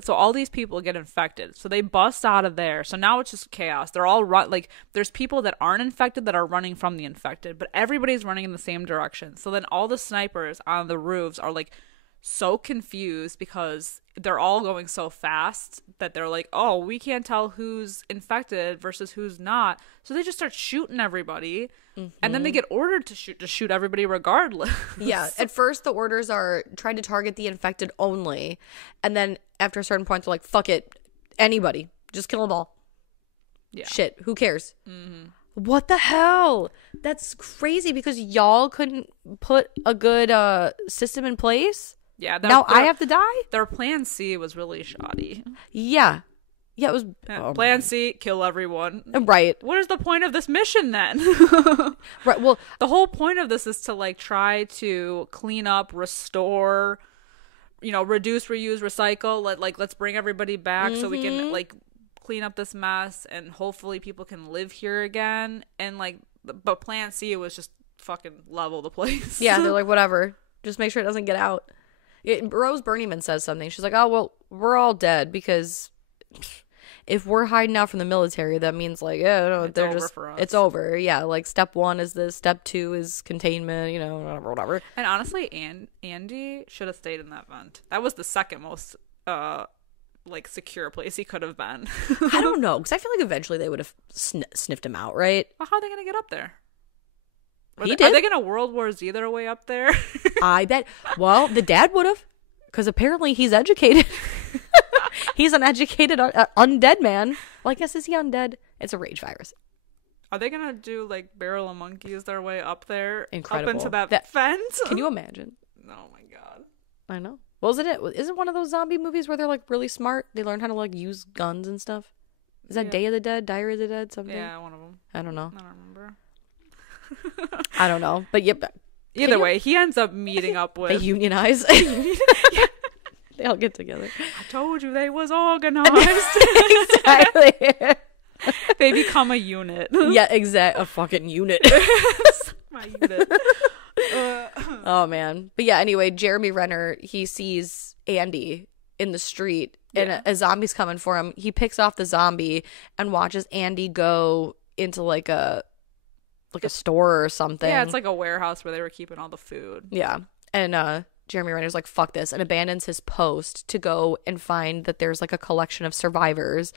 so all these people get infected. So they bust out of there. So now it's just chaos. They're all like there's people that aren't infected that are running from the infected, but everybody's running in the same direction. So then all the snipers on the roofs are like so confused because they're all going so fast that they're like, oh, we can't tell who's infected versus who's not. So they just start shooting everybody. And then they get ordered to shoot everybody regardless. Yeah. At first, the orders are trying to target the infected only. And then after a certain point, they're like, fuck it. Anybody. Just kill them all. Yeah. Shit. Who cares? What the hell? That's crazy because y'all couldn't put a good system in place? Yeah. Now I have to die? Their plan C was really shoddy. Yeah. Yeah, it was... Plan C, kill everyone. Right. What is the point of this mission then? Right, well... The whole point of this is to, like, try to clean up, restore, you know, reduce, reuse, recycle. Let's bring everybody back so we can, like, clean up this mess and hopefully people can live here again. And, like, but Plan C was just fucking level the place. Yeah, they're like, whatever. Just make sure it doesn't get out. Rose Bernieman says something. She's like, oh, well, we're all dead because... if we're hiding out from the military, that means like, yeah, no, they're just, it's over. Yeah, like step 1 is this, step 2 is containment, you know, whatever. And honestly, Andy should have stayed in that vent. That was the second most, like, secure place he could have been. I don't know, because I feel like eventually they would have sniffed him out, right? Well, how are they going to get up there? Are they going to World War Z their way up there? I bet. Well, the dad would have, because apparently he's educated. He's an educated undead man. Well, I guess, is he undead? It's a rage virus. Are they gonna do like Barrel of Monkeys their way up there? Incredible. Up into that fence? Can you imagine? Oh my god. I know. What was it? Is it one of those zombie movies where they're like really smart? They learn how to like use guns and stuff? Is that Day of the Dead? Diary of the Dead? Something? Yeah, one of them. I don't know. I don't remember. I don't know. But yep. Either way, he ends up meeting up with... They unionize. Yeah. They all get together. I told you they was organized. Exactly. They become a unit. Yeah, exactly. A fucking unit. My unit. Oh, man. But yeah, anyway, Jeremy Renner, he sees Andy in the street and a zombie's coming for him. He picks off the zombie and watches Andy go into like a store or something. Yeah, it's like a warehouse where they were keeping all the food. Yeah. And Jeremy Renner's like, fuck this, and abandons his post to go and find that there's like a collection of survivors.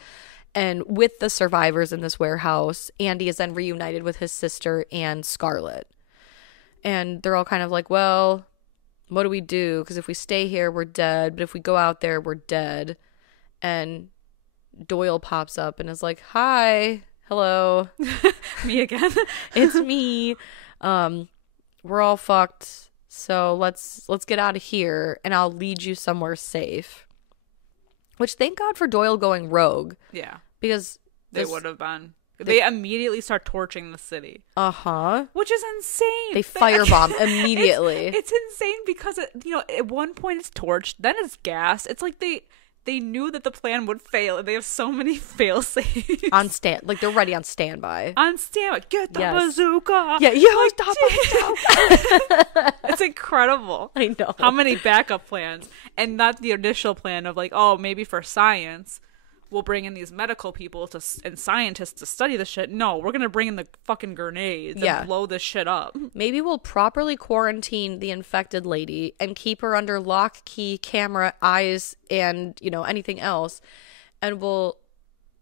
And with the survivors in this warehouse, Andy is then reunited with his sister and Scarlett. And they're all kind of like, well, what do we do? Because if we stay here, we're dead. But if we go out there, we're dead. And Doyle pops up and is like, hi, hello. Me again. It's me. We're all fucked. So let's get out of here and I'll lead you somewhere safe. Which, thank God for Doyle going rogue. Yeah. Because they would have been. They immediately start torching the city. Uh-huh. Which is insane. They firebomb immediately. It's insane because, at one point it's torched, then it's gassed. It's like they knew that the plan would fail, and they have so many fail-safes. Like, they're ready on standby. On standby. Get the bazooka. Yeah, bazooka. It's incredible. I know. How many backup plans. And not the initial plan of, like, oh, maybe for science we'll bring in these medical people and scientists to study the shit. No, we're gonna bring in the fucking grenades and blow this shit up. Maybe we'll properly quarantine the infected lady and keep her under lock, key, camera, eyes, and, anything else, and we'll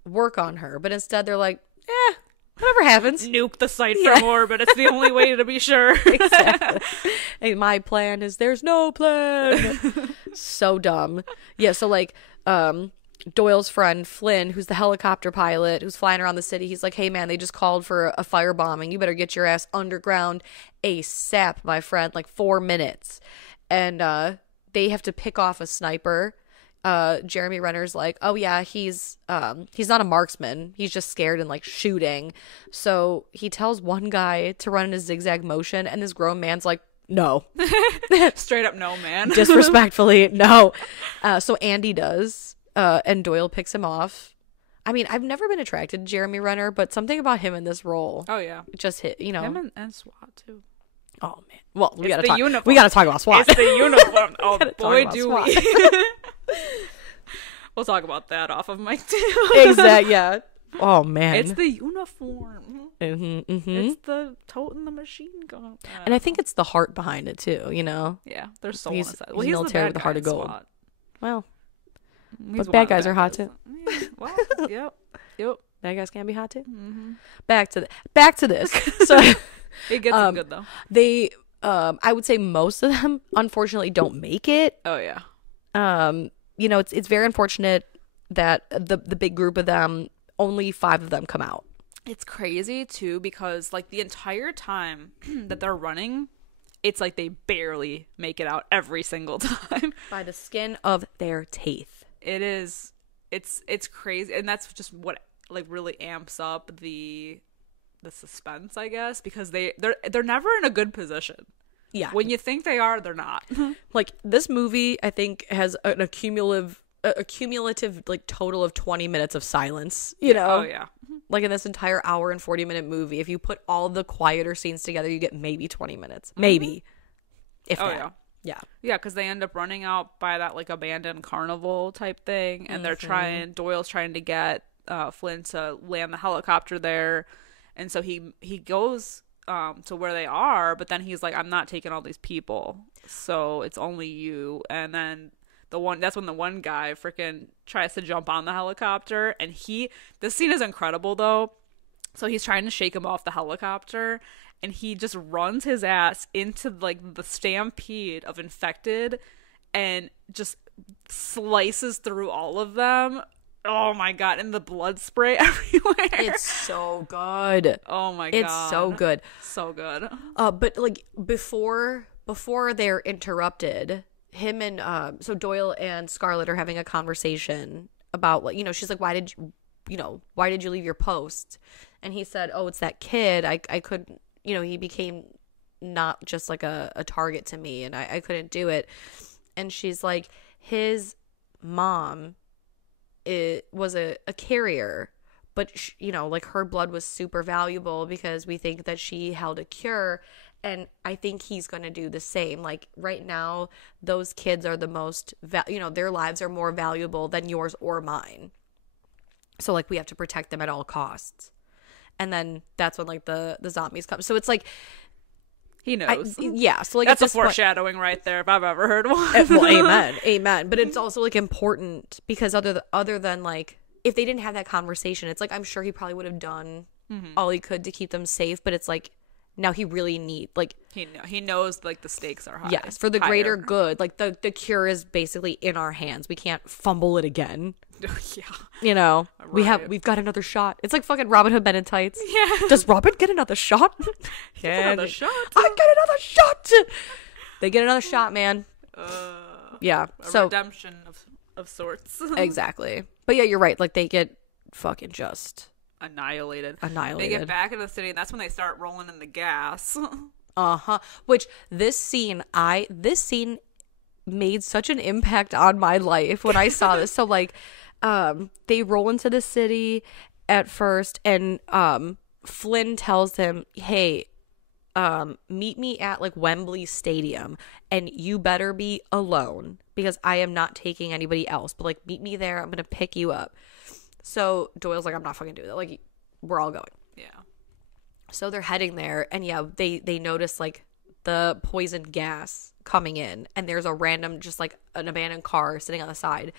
work on her. But instead they're like, whatever happens. Nuke the site for more, but it's the only way to be sure. Exactly. Hey, my plan is there's no plan. So dumb. Yeah, so, like, Doyle's friend Flynn, who's the helicopter pilot who's flying around the city, he's like, hey man, they just called for a firebombing, you better get your ass underground ASAP, my friend, like 4 minutes. And they have to pick off a sniper. Jeremy Renner's like, oh yeah, he's not a marksman, he's just scared and like shooting. So he tells one guy to run in a zigzag motion, and this grown man's like, no. Straight up no, man. Disrespectfully, no. So Andy does. And Doyle picks him off. I mean, I've never been attracted to Jeremy Renner, but something about him in this role. Oh yeah, just hit. Him and SWAT too. Oh man. Well, we gotta talk. Uniform. We gotta talk about SWAT. It's the uniform. Oh boy, do we. We'll talk about that off of mic too. Exactly. Yeah. Oh man. It's the uniform. Mm-hmm, mm-hmm. It's the toting the machine gun. And I think it's the heart behind it too. Yeah, there's so he's well, he's military with the a heart of gold. SWAT. Well. He's But bad guys are hot too. Yeah, well, yep. Bad guys can be hot too. Mm-hmm. Back to this. So it gets them good though. They, I would say most of them, unfortunately, don't make it. Oh yeah. It's very unfortunate that the big group of them, only 5 of them come out. It's crazy too because like the entire time that they're running, it's like they barely make it out every single time by the skin of their teeth. It is. It's crazy, and that's just what like really amps up the suspense, I guess, because they're never in a good position. Yeah, when you think they are, they're not. Like this movie, I think has a cumulative like total of 20 minutes of silence. Oh yeah. Like in this entire hour and 40-minute movie, if you put all the quieter scenes together, you get maybe 20 minutes, maybe, if that. Yeah, because they end up running out by that like abandoned carnival type thing, and Doyle's trying to get Flynn to land the helicopter there, and so he goes to where they are, but then he's like, I'm not taking all these people, so it's only you. And then that's when the one guy freaking tries to jump on the helicopter, and this scene is incredible though. So he's trying to shake him off the helicopter, and he just runs his ass into like the stampede of infected and just slices through all of them. Oh my god, and the blood spray everywhere. It's so good. Oh my god. It's so good. So good. But like before they're interrupted, him and so Doyle and Scarlett are having a conversation about like, she's like, why did you leave your post? And he said, oh, it's that kid. I couldn't, he became not just like a target to me, and I couldn't do it. And she's like, his mom was a carrier, but like her blood was super valuable because we think that she held a cure, and I think he's going to do the same. Like right now, those kids are the most their lives are more valuable than yours or mine, so like we have to protect them at all costs. And then that's when like the zombies come. So it's like he knows. So like that's a foreshadowing right there if I've ever heard one. Well, amen. But it's also like important because other than like if they didn't have that conversation, it's like I'm sure he probably would have done all he could to keep them safe. But it's like Now he really he knows like the stakes are high. Yes, for the greater good. Like the cure is basically in our hands. We can't fumble it again. Yeah. You know, right. we've got another shot. It's like fucking Robin Hood Men in Tights. Yeah. Does Robin get another shot? Get another shot. I get another shot. They get another shot, man. Yeah. So redemption of sorts. Exactly. But yeah, you're right. Like they get fucking just annihilated. They get back into the city, and that's when they start rolling in the gas. Which this scene made such an impact on my life when I saw this. So like they roll into the city at first, and Flynn tells him, hey, meet me at like Wembley Stadium, and you better be alone because I am not taking anybody else, but like meet me there. I'm gonna pick you up. So Doyle's like, I'm not fucking doing that. Like, we're all going. Yeah. So they're heading there, and yeah, they notice like the poison gas coming in, and there's a random, just like an abandoned car sitting on the side.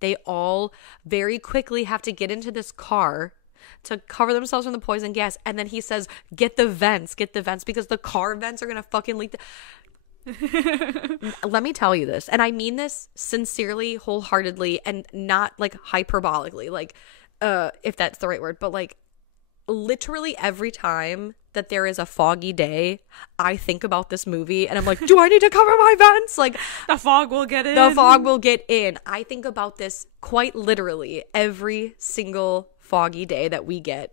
They all very quickly have to get into this car to cover themselves from the poison gas, and then he says, get the vents, because the car vents are gonna fucking leak. Let me tell you this, and I mean this sincerely, wholeheartedly, and not like hyperbolically, like if that's the right word, but like literally every time that there is a foggy day, I think about this movie and I'm like, do I need to cover my vents? Like the fog will get in. I think about this quite literally every single foggy day that we get.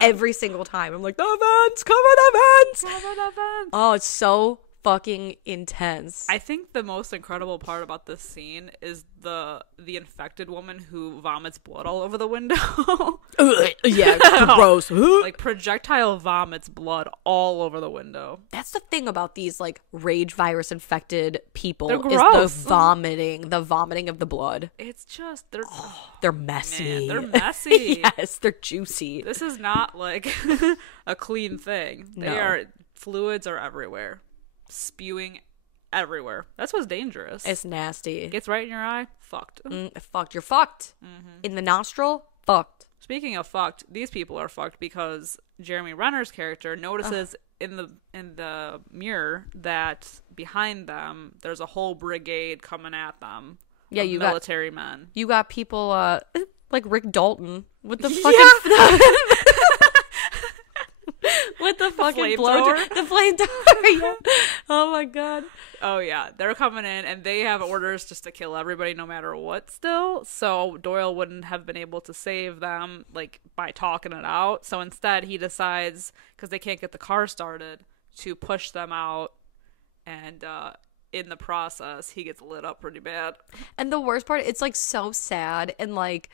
Every single time I'm like, the vents, cover the vents. Oh, it's so fucking intense. I think the most incredible part about this scene is the infected woman who vomits blood all over the window. Yeah, gross. Like projectile vomits blood all over the window. That's the thing about these like rage virus infected people. They're gross. Is the vomiting of the blood. It's just they're messy. Man, they're messy. Yes, they're juicy. This is not like a clean thing. Fluids are everywhere. Spewing everywhere. That's what's dangerous. It's nasty. Gets right in your eye. Fucked. You're fucked. Mm-hmm. In the nostril. Fucked. Speaking of fucked, these people are fucked because Jeremy Renner's character notices in the mirror that behind them there's a whole brigade coming at them. Yeah, you military men. You got people like Rick Dalton with the fucking with the fucking blower, the flamethrower. Yeah. Oh my god. Oh yeah, they're coming in and they have orders just to kill everybody no matter what still. So Doyle wouldn't have been able to save them like by talking it out. So instead he decides, because they can't get the car started, to push them out, and in the process he gets lit up pretty bad. And the worst part, it's like so sad and like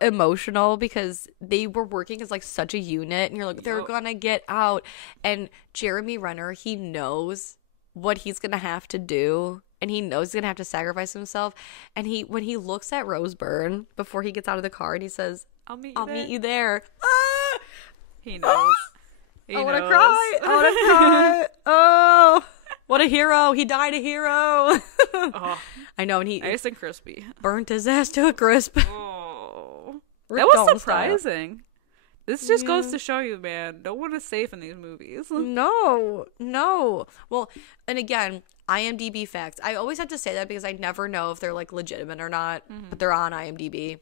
emotional because they were working as like such a unit, and you're like, they're gonna get out. And Jeremy Renner, he knows what he's gonna have to do, and he knows he's gonna have to sacrifice himself. And when he looks at Rose Byrne before he gets out of the car and he says, I'll meet you there. He knows. I wanna cry. Oh, what a hero. He died a hero. I know. And he nice and crispy burnt his ass to a crisp. That was surprising. This just goes to show you, man, no one is safe in these movies. No. Well, and again, IMDb facts. I always have to say that because I never know if they're like legitimate or not, but they're on IMDb.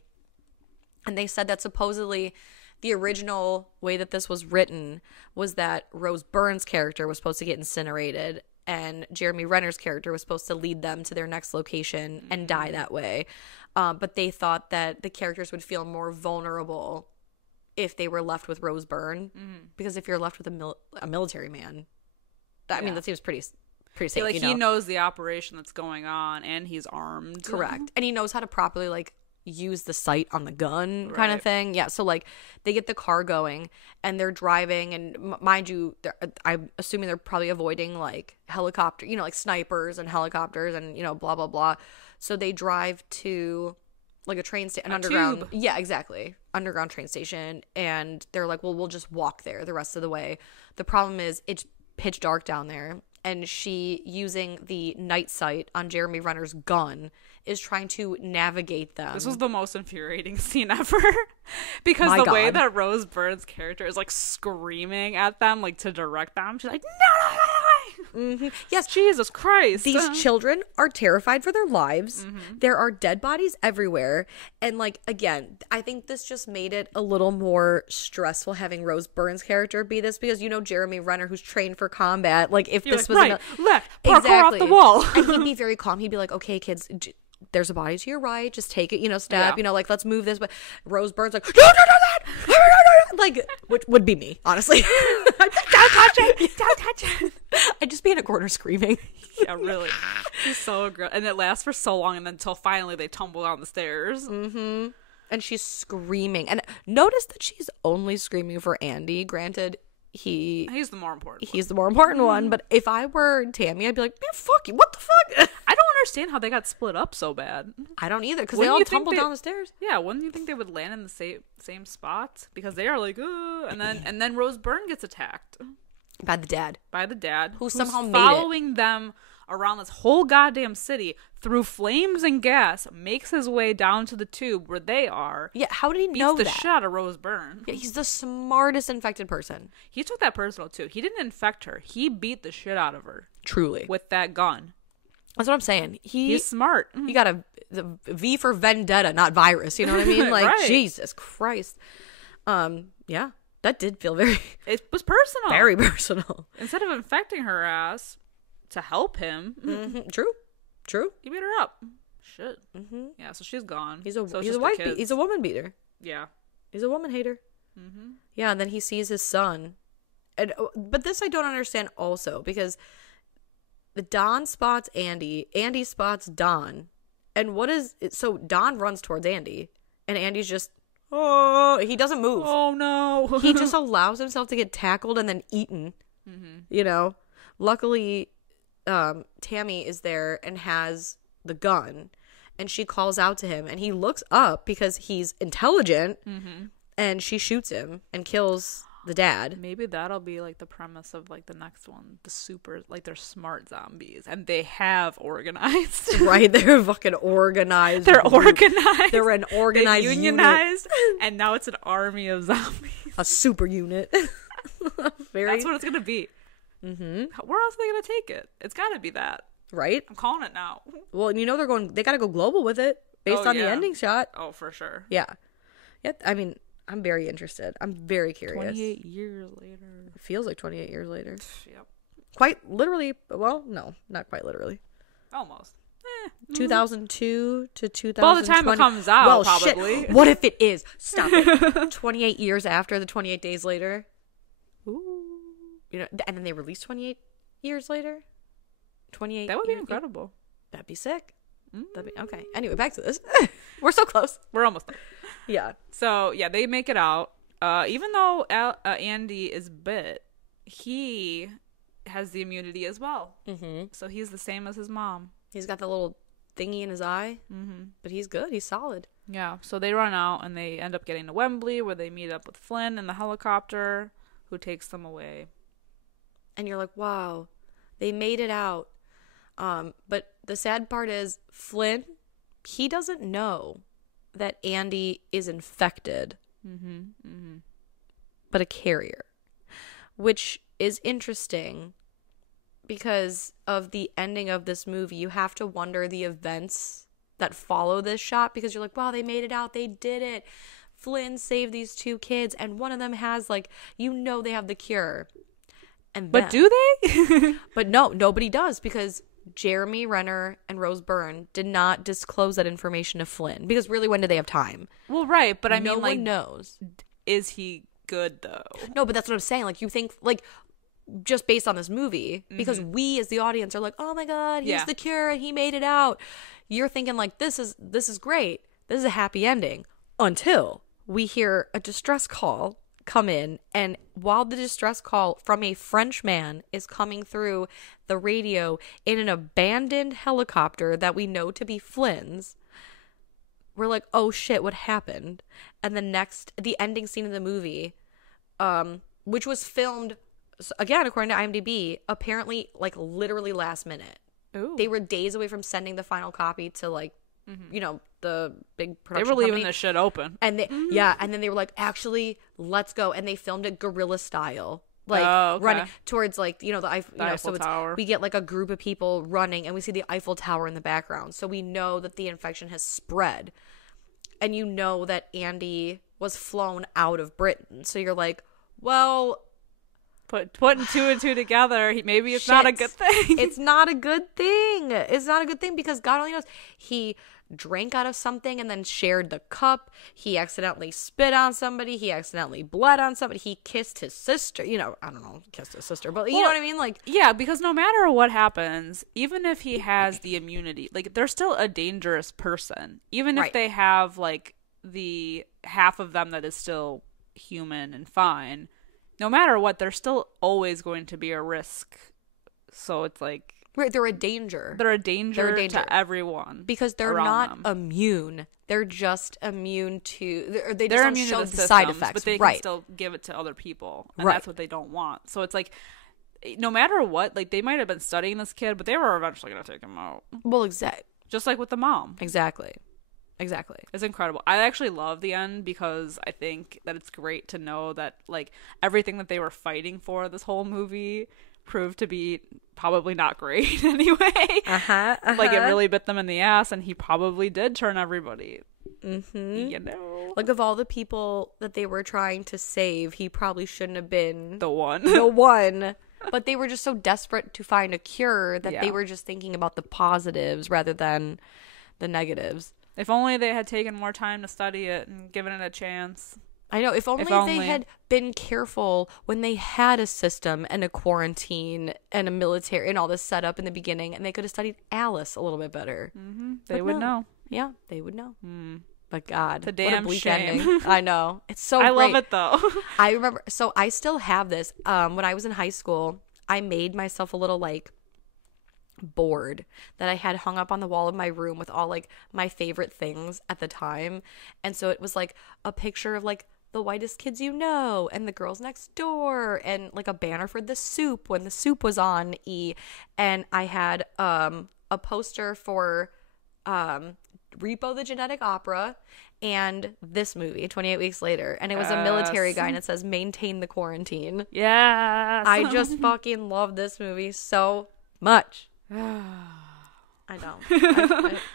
And they said that supposedly the original way that this was written was that Rose Byrne's character was supposed to get incinerated, and Jeremy Renner's character was supposed to lead them to their next location and die that way. But they thought that the characters would feel more vulnerable if they were left with Rose Byrne, because if you're left with a military man, I mean, that seems pretty safe. Yeah, like he knows the operation that's going on, and he's armed. Correct, and he knows how to properly like use the sight on the gun, kind of thing. Yeah, so like they get the car going and they're driving, and mind you, I'm assuming they're probably avoiding like helicopter, like snipers and helicopters and blah blah blah. So they drive to like a train station, an underground tube. Yeah, exactly, underground train station, and they're like, well, we'll just walk there the rest of the way. The problem is it's pitch dark down there, and she, using the night sight on Jeremy Renner's gun, is trying to navigate them. This was the most infuriating scene ever. Because the way that Rose Byrne's character is like screaming at them, like to direct them, she's like, no. Mm-hmm. Yes, Jesus Christ. These children are terrified for their lives. There are dead bodies everywhere. And like, again, I think this just made it a little more stressful having Rose Byrne's character be this, because you know Jeremy Renner, who's trained for combat, like if this was right, left, parkour off the wall. And he'd be very calm. He'd be like, okay, kids, there's a body to your right, just take it, step, like let's move this. But Rose Byrne's like, don't do that, like, which would be me, honestly. Don't touch it. I'd just be in a corner screaming. Yeah, really. She's so aggressive, and it lasts for so long, and then until finally they tumble down the stairs. And she's screaming, and notice that she's only screaming for Andy. Granted, he's the more important one, but if I were Tammy, I'd be like, man, fuck you, what the fuck? I don't understand how they got split up so bad. I don't either, because they all tumbled down the stairs. Yeah, wouldn't you think they would land in the same spot? Because they are like, and then Rose Byrne gets attacked by the dad, who's somehow following them around this whole goddamn city through flames and gas, makes his way down to the tube where they are. Yeah, how did he know that? Beats the shit out of Rose Byrne. Yeah, he's the smartest infected person. He took that personal too. He didn't infect her. He beat the shit out of her. Truly. With that gun. That's what I'm saying. He's smart. He got the V for vendetta, not virus. You know what I mean? Like, right. Jesus Christ. Yeah, that did feel it was personal. Very personal. Instead of infecting her ass to help him. Mm-hmm. True. He beat her up. Shit. Mm-hmm. Yeah, so she's gone. He's a woman beater. Yeah. He's a woman hater. Mm-hmm. Yeah, and then he sees his son. But this I don't understand also, because Don spots Andy spots Don, and so Don runs towards Andy, and Andy's just, he doesn't move. Oh no. He just allows himself to get tackled and then eaten. Luckily Tammy is there and has the gun, and she calls out to him, and he looks up because he's intelligent, and she shoots him and kills the dad. Maybe that'll be like the premise of like the next one. The super, like, they're smart zombies and they have organized. Right, they're fucking organized. They're organized. They're an organized They've unionized unit. And now it's an army of zombies. A super unit. That's what it's gonna be. Where else are they gonna take it? It's gotta be that. Right? I'm calling it now. Well, they gotta go global with it based on the ending shot. Oh, for sure. Yeah. I mean, I'm very interested. I'm very curious. 28 years later. It feels like 28 years later. Yep. Quite literally. Well, no, not quite literally. Almost. 2002 to 2020. Well, the time it comes out, well, probably. Shit. What if it is? Stop it. 28 years after the 28 days later. Ooh. And then they released 28 years later. 28. That would be incredible. That'd be sick. That'd be okay. Anyway, back to this. We're so close. We're almost done. Yeah. So yeah, they make it out. Even though Andy is bit, he has the immunity as well. So he's the same as his mom. He's got the little thingy in his eye, but he's good. He's solid. Yeah. So they run out and they end up getting to Wembley, where they meet up with Flynn in the helicopter, who takes them away. And you're like, wow, they made it out. But the sad part is Flynn, he doesn't know that Andy is infected, but a carrier, which is interesting because of the ending of this movie. You have to wonder the events that follow this shot, because you're like, wow, they made it out. They did it. Flynn saved these two kids, and one of them has, like, they have the cure. But do they? But no, nobody does, because Jeremy Renner and Rose Byrne did not disclose that information to Flynn, because really, when do they have time? Well, right, but I mean, no like, one knows. Is he good though? No, but that's what I'm saying. Like, you think, like, just based on this movie, because we as the audience are like, oh my god, he's the cure and he made it out. You're thinking like, this is great. This is a happy ending, until we hear a distress call come in, and while the distress call from a French man is coming through the radio in an abandoned helicopter that we know to be Flynn's, we're like, oh shit, what happened? And the ending scene of the movie, which was filmed again, according to IMDb, apparently like literally last minute. Ooh. They were days away from sending the final copy to like, you know, the big production They were leaving company. this shit open. And they, and then they were like, actually, let's go. And they filmed it guerrilla style. Like running towards like, you know, the Eiffel Tower. We get like a group of people running and we see the Eiffel Tower in the background. So we know that the infection has spread. And you know that Andy was flown out of Britain. So you're like, well, putting two and two together, maybe it's not a good thing. It's not a good thing. It's not a good thing because God only knows. He drank out of something and then shared the cup. He accidentally spit on somebody. He accidentally bled on somebody. He kissed his sister. You know, I don't know, kissed his sister, but you know what I mean? Like, yeah, because no matter what happens, even if he has the immunity, like, they're still a dangerous person. Even if they have, like, the half of them that is still human and fine, no matter what, they're still always going to be a risk. So it's like, right, they're a danger. They're a danger to everyone. Because they're not immune. They're just immune to... They just don't show the side effects. But they can still give it to other people. And that's what they don't want. So it's like, no matter what, like, they might have been studying this kid, but they were eventually going to take him out. Well, exactly. Just like with the mom. Exactly. It's incredible. I actually love the end because I think that it's great to know that, like, everything that they were fighting for this whole movie proved to be probably not great anyway. Like, it really bit them in the ass, and he probably did turn everybody. You know, like, of all the people that they were trying to save, he probably shouldn't have been the one. But they were just so desperate to find a cure that they were just thinking about the positives rather than the negatives. If only they had taken more time to study it and given it a chance. I know. If only they had been careful when they had a system and a quarantine and a military and all this set up in the beginning, and they could have studied Alice a little bit better. They would know. Yeah, they would know. But God, it's a damn bleak shame. ending. I know. It's so I great. love it, though. I remember. So I still have this. When I was in high school, I made myself a little, like, board that I had hung up on the wall of my room with all, like, my favorite things at the time. And so it was like a picture of, like, the whitest kids you know and the girls next door and, like, a banner for the soup when the soup was on E. And I had a poster for Repo the Genetic Opera and this movie 28 Weeks Later, and it was a military guy and it says maintain the quarantine. Yes. I just fucking love this movie so much. I know.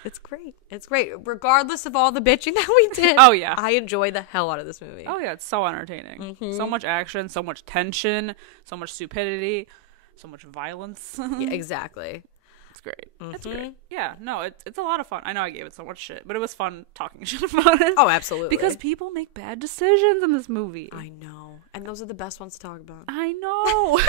It's great. It's great. Regardless of all the bitching that we did. Oh, yeah. I enjoy the hell out of this movie. Oh, yeah. It's so entertaining. So much action, so much tension, so much stupidity, so much violence. Yeah, exactly. It's great. It's great. Yeah. No, it's a lot of fun. I know I gave it so much shit, but it was fun talking shit about it. Oh, absolutely. Because people make bad decisions in this movie. I know. And those are the best ones to talk about. I know.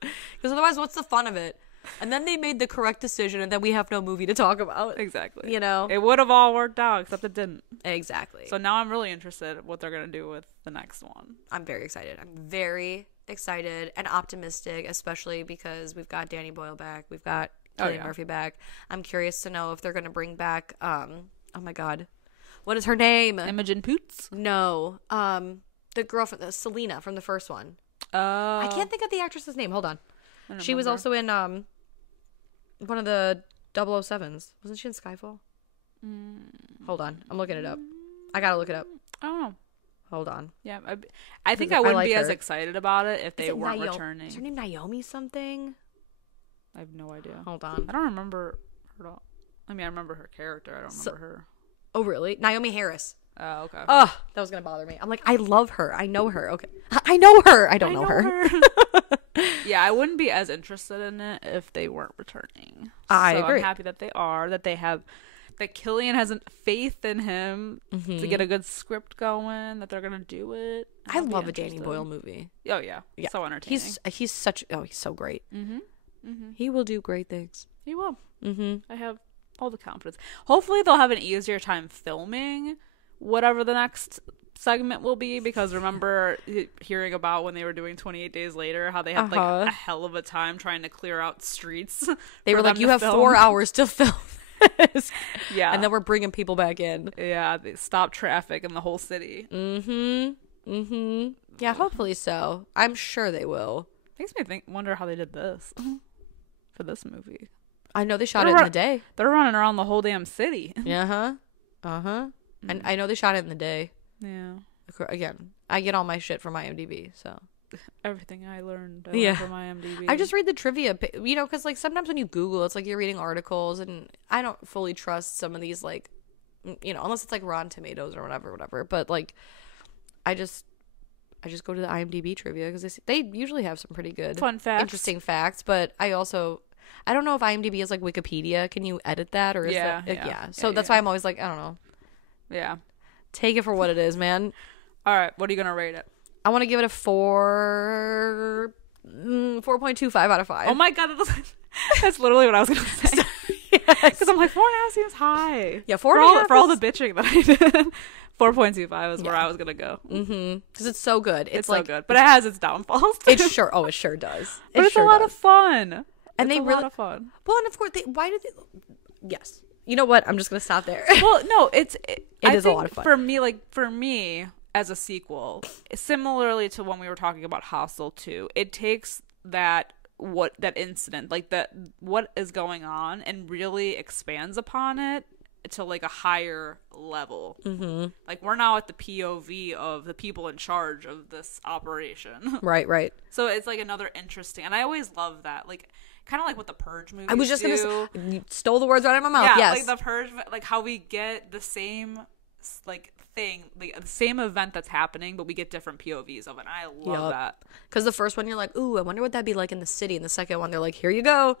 Because otherwise, what's the fun of it? And then they made the correct decision, and then we have no movie to talk about. Exactly. You know? It would have all worked out, except it didn't. Exactly. So now I'm really interested in what they're going to do with the next one. I'm very excited. I'm very excited and optimistic, especially because we've got Danny Boyle back. We've got Cillian Murphy back. I'm curious to know if they're going to bring back, oh my God. What is her name? Imogen Poots? No. The girl from Selena from the first one. I can't think of the actress's name. Hold on. She was also in one of the 007s. Wasn't she in Skyfall? Hold on. I'm looking it up. I gotta look it up. Oh. Hold on. Yeah. I think I wouldn't be her. as excited about it if they weren't returning. Is her name Naomi something? I have no idea. Hold on. I don't remember her at all. I mean, I remember her character. I don't remember her. Oh, really? Naomi Harris. Oh, okay. Oh, that was gonna bother me. I'm like, I love her. I know her. Okay. I know her. I don't know her. Yeah, I wouldn't be as interested in it if they weren't returning. I agree. I'm happy that they are, that Cillian has faith in him to get a good script going, that they're going to do it. I love a Danny Boyle movie. Oh, yeah. So entertaining. He's so great. He will do great things. He will. I have all the confidence. Hopefully they'll have an easier time filming whatever the next segment will be, because remember hearing about when they were doing 28 Days Later, how they had like a hell of a time trying to clear out streets. They were like, you have 4 hours to film this. Yeah. And then we're bringing people back in. Yeah, they stopped traffic in the whole city. Yeah, hopefully so. I'm sure they will. Makes me wonder how they did this for this movie. I know they shot it in the day. They're running around the whole damn city. And I know they shot it in the day. Yeah. Again, I get all my shit from IMDb, so. Everything I learned from IMDb. I just read the trivia, because like sometimes when you Google, it's like you're reading articles, and I don't fully trust some of these, like, unless it's like Rotten Tomatoes or whatever. But like, I just go to the IMDb trivia because they usually have some pretty good, fun facts, interesting facts. But I don't know if IMDb is like Wikipedia. Can you edit that, or is that? Yeah. So that's why I'm always like, I don't know. Yeah. Take it for what it is, man. All right. What are you gonna rate it? I want to give it a 4.25 out of 5. Oh my god, that's literally what I was gonna say. Because I'm like 4.5 seems high. Yeah, 4.5 for all the bitching that I did. 4.25 is where I was gonna go. Because it's so good. It's like, so good, but it has its downfalls. It sure does. But it's sure a lot of fun. And it's a lot of fun. Well, and of course, why did they? Yes. You know what? I'm just gonna stop there. Well, no, it is a lot of fun for me. As a sequel, similarly to when we were talking about Hostel 2, it takes that incident, like that what is going on, and really expands upon it to like a higher level. Like we're now at the POV of the people in charge of this operation. Right. So it's like another interesting, and I always love that, like kind of like what the Purge movies I was just gonna say, you stole the words right out of my mouth. Yeah, yes. like the Purge, like how we get the same like thing, like the same event that's happening, but we get different POVs of it. And I love that. Because the first one, you're like, ooh, I wonder what that'd be like in the city. And the second one, they're like, here you go.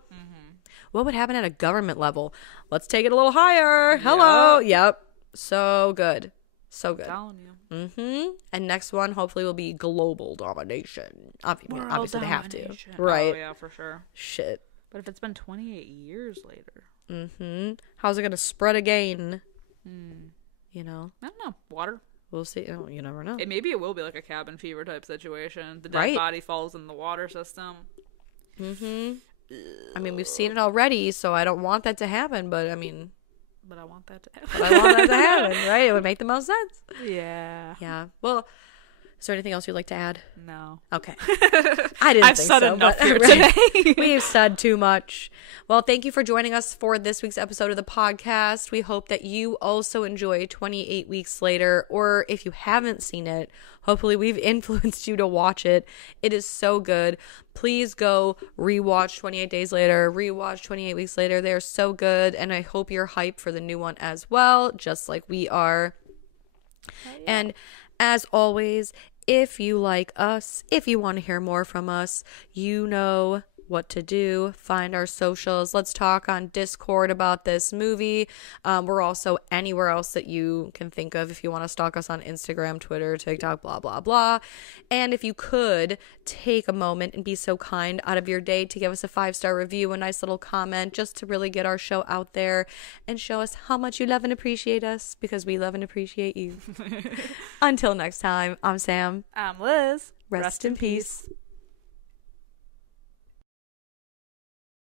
What would happen at a government level? Let's take it a little higher. Hello. Yep. So good. So good. I'm telling you. And next one, hopefully, will be global domination. Obviously, they have to. Right. Oh, yeah, for sure. Shit. But if it's been 28 years later. How's it going to spread again? I don't know. Water. We'll see. Oh, you never know. Maybe it will be like a cabin fever type situation. The dead body falls in the water system. I mean, we've seen it already, so I don't want that to happen. But I mean, I want that to happen. Right? It would make the most sense. Yeah. Yeah. Well, is there anything else you'd like to add? No. Okay. I didn't think said so. Enough here today. We've said too much. Well, thank you for joining us for this week's episode of the podcast. We hope that you also enjoy 28 Weeks Later, or if you haven't seen it, hopefully we've influenced you to watch it. It is so good. Please go rewatch 28 Days Later, rewatch 28 Weeks Later. They're so good, and I hope you're hyped for the new one as well, just like we are. Yeah. And as always, if you like us, if you want to hear more from us, you know what to do. Find our socials. Let's talk on Discord about this movie. We're also anywhere else that you can think of if you want to stalk us on Instagram, Twitter, TikTok, blah, blah, blah. And if you could take a moment and be so kind out of your day to give us a 5-star review, a nice little comment, just to really get our show out there and show us how much you love and appreciate us, because we love and appreciate you. Until next time, I'm Sam. I'm Liz. Rest in peace.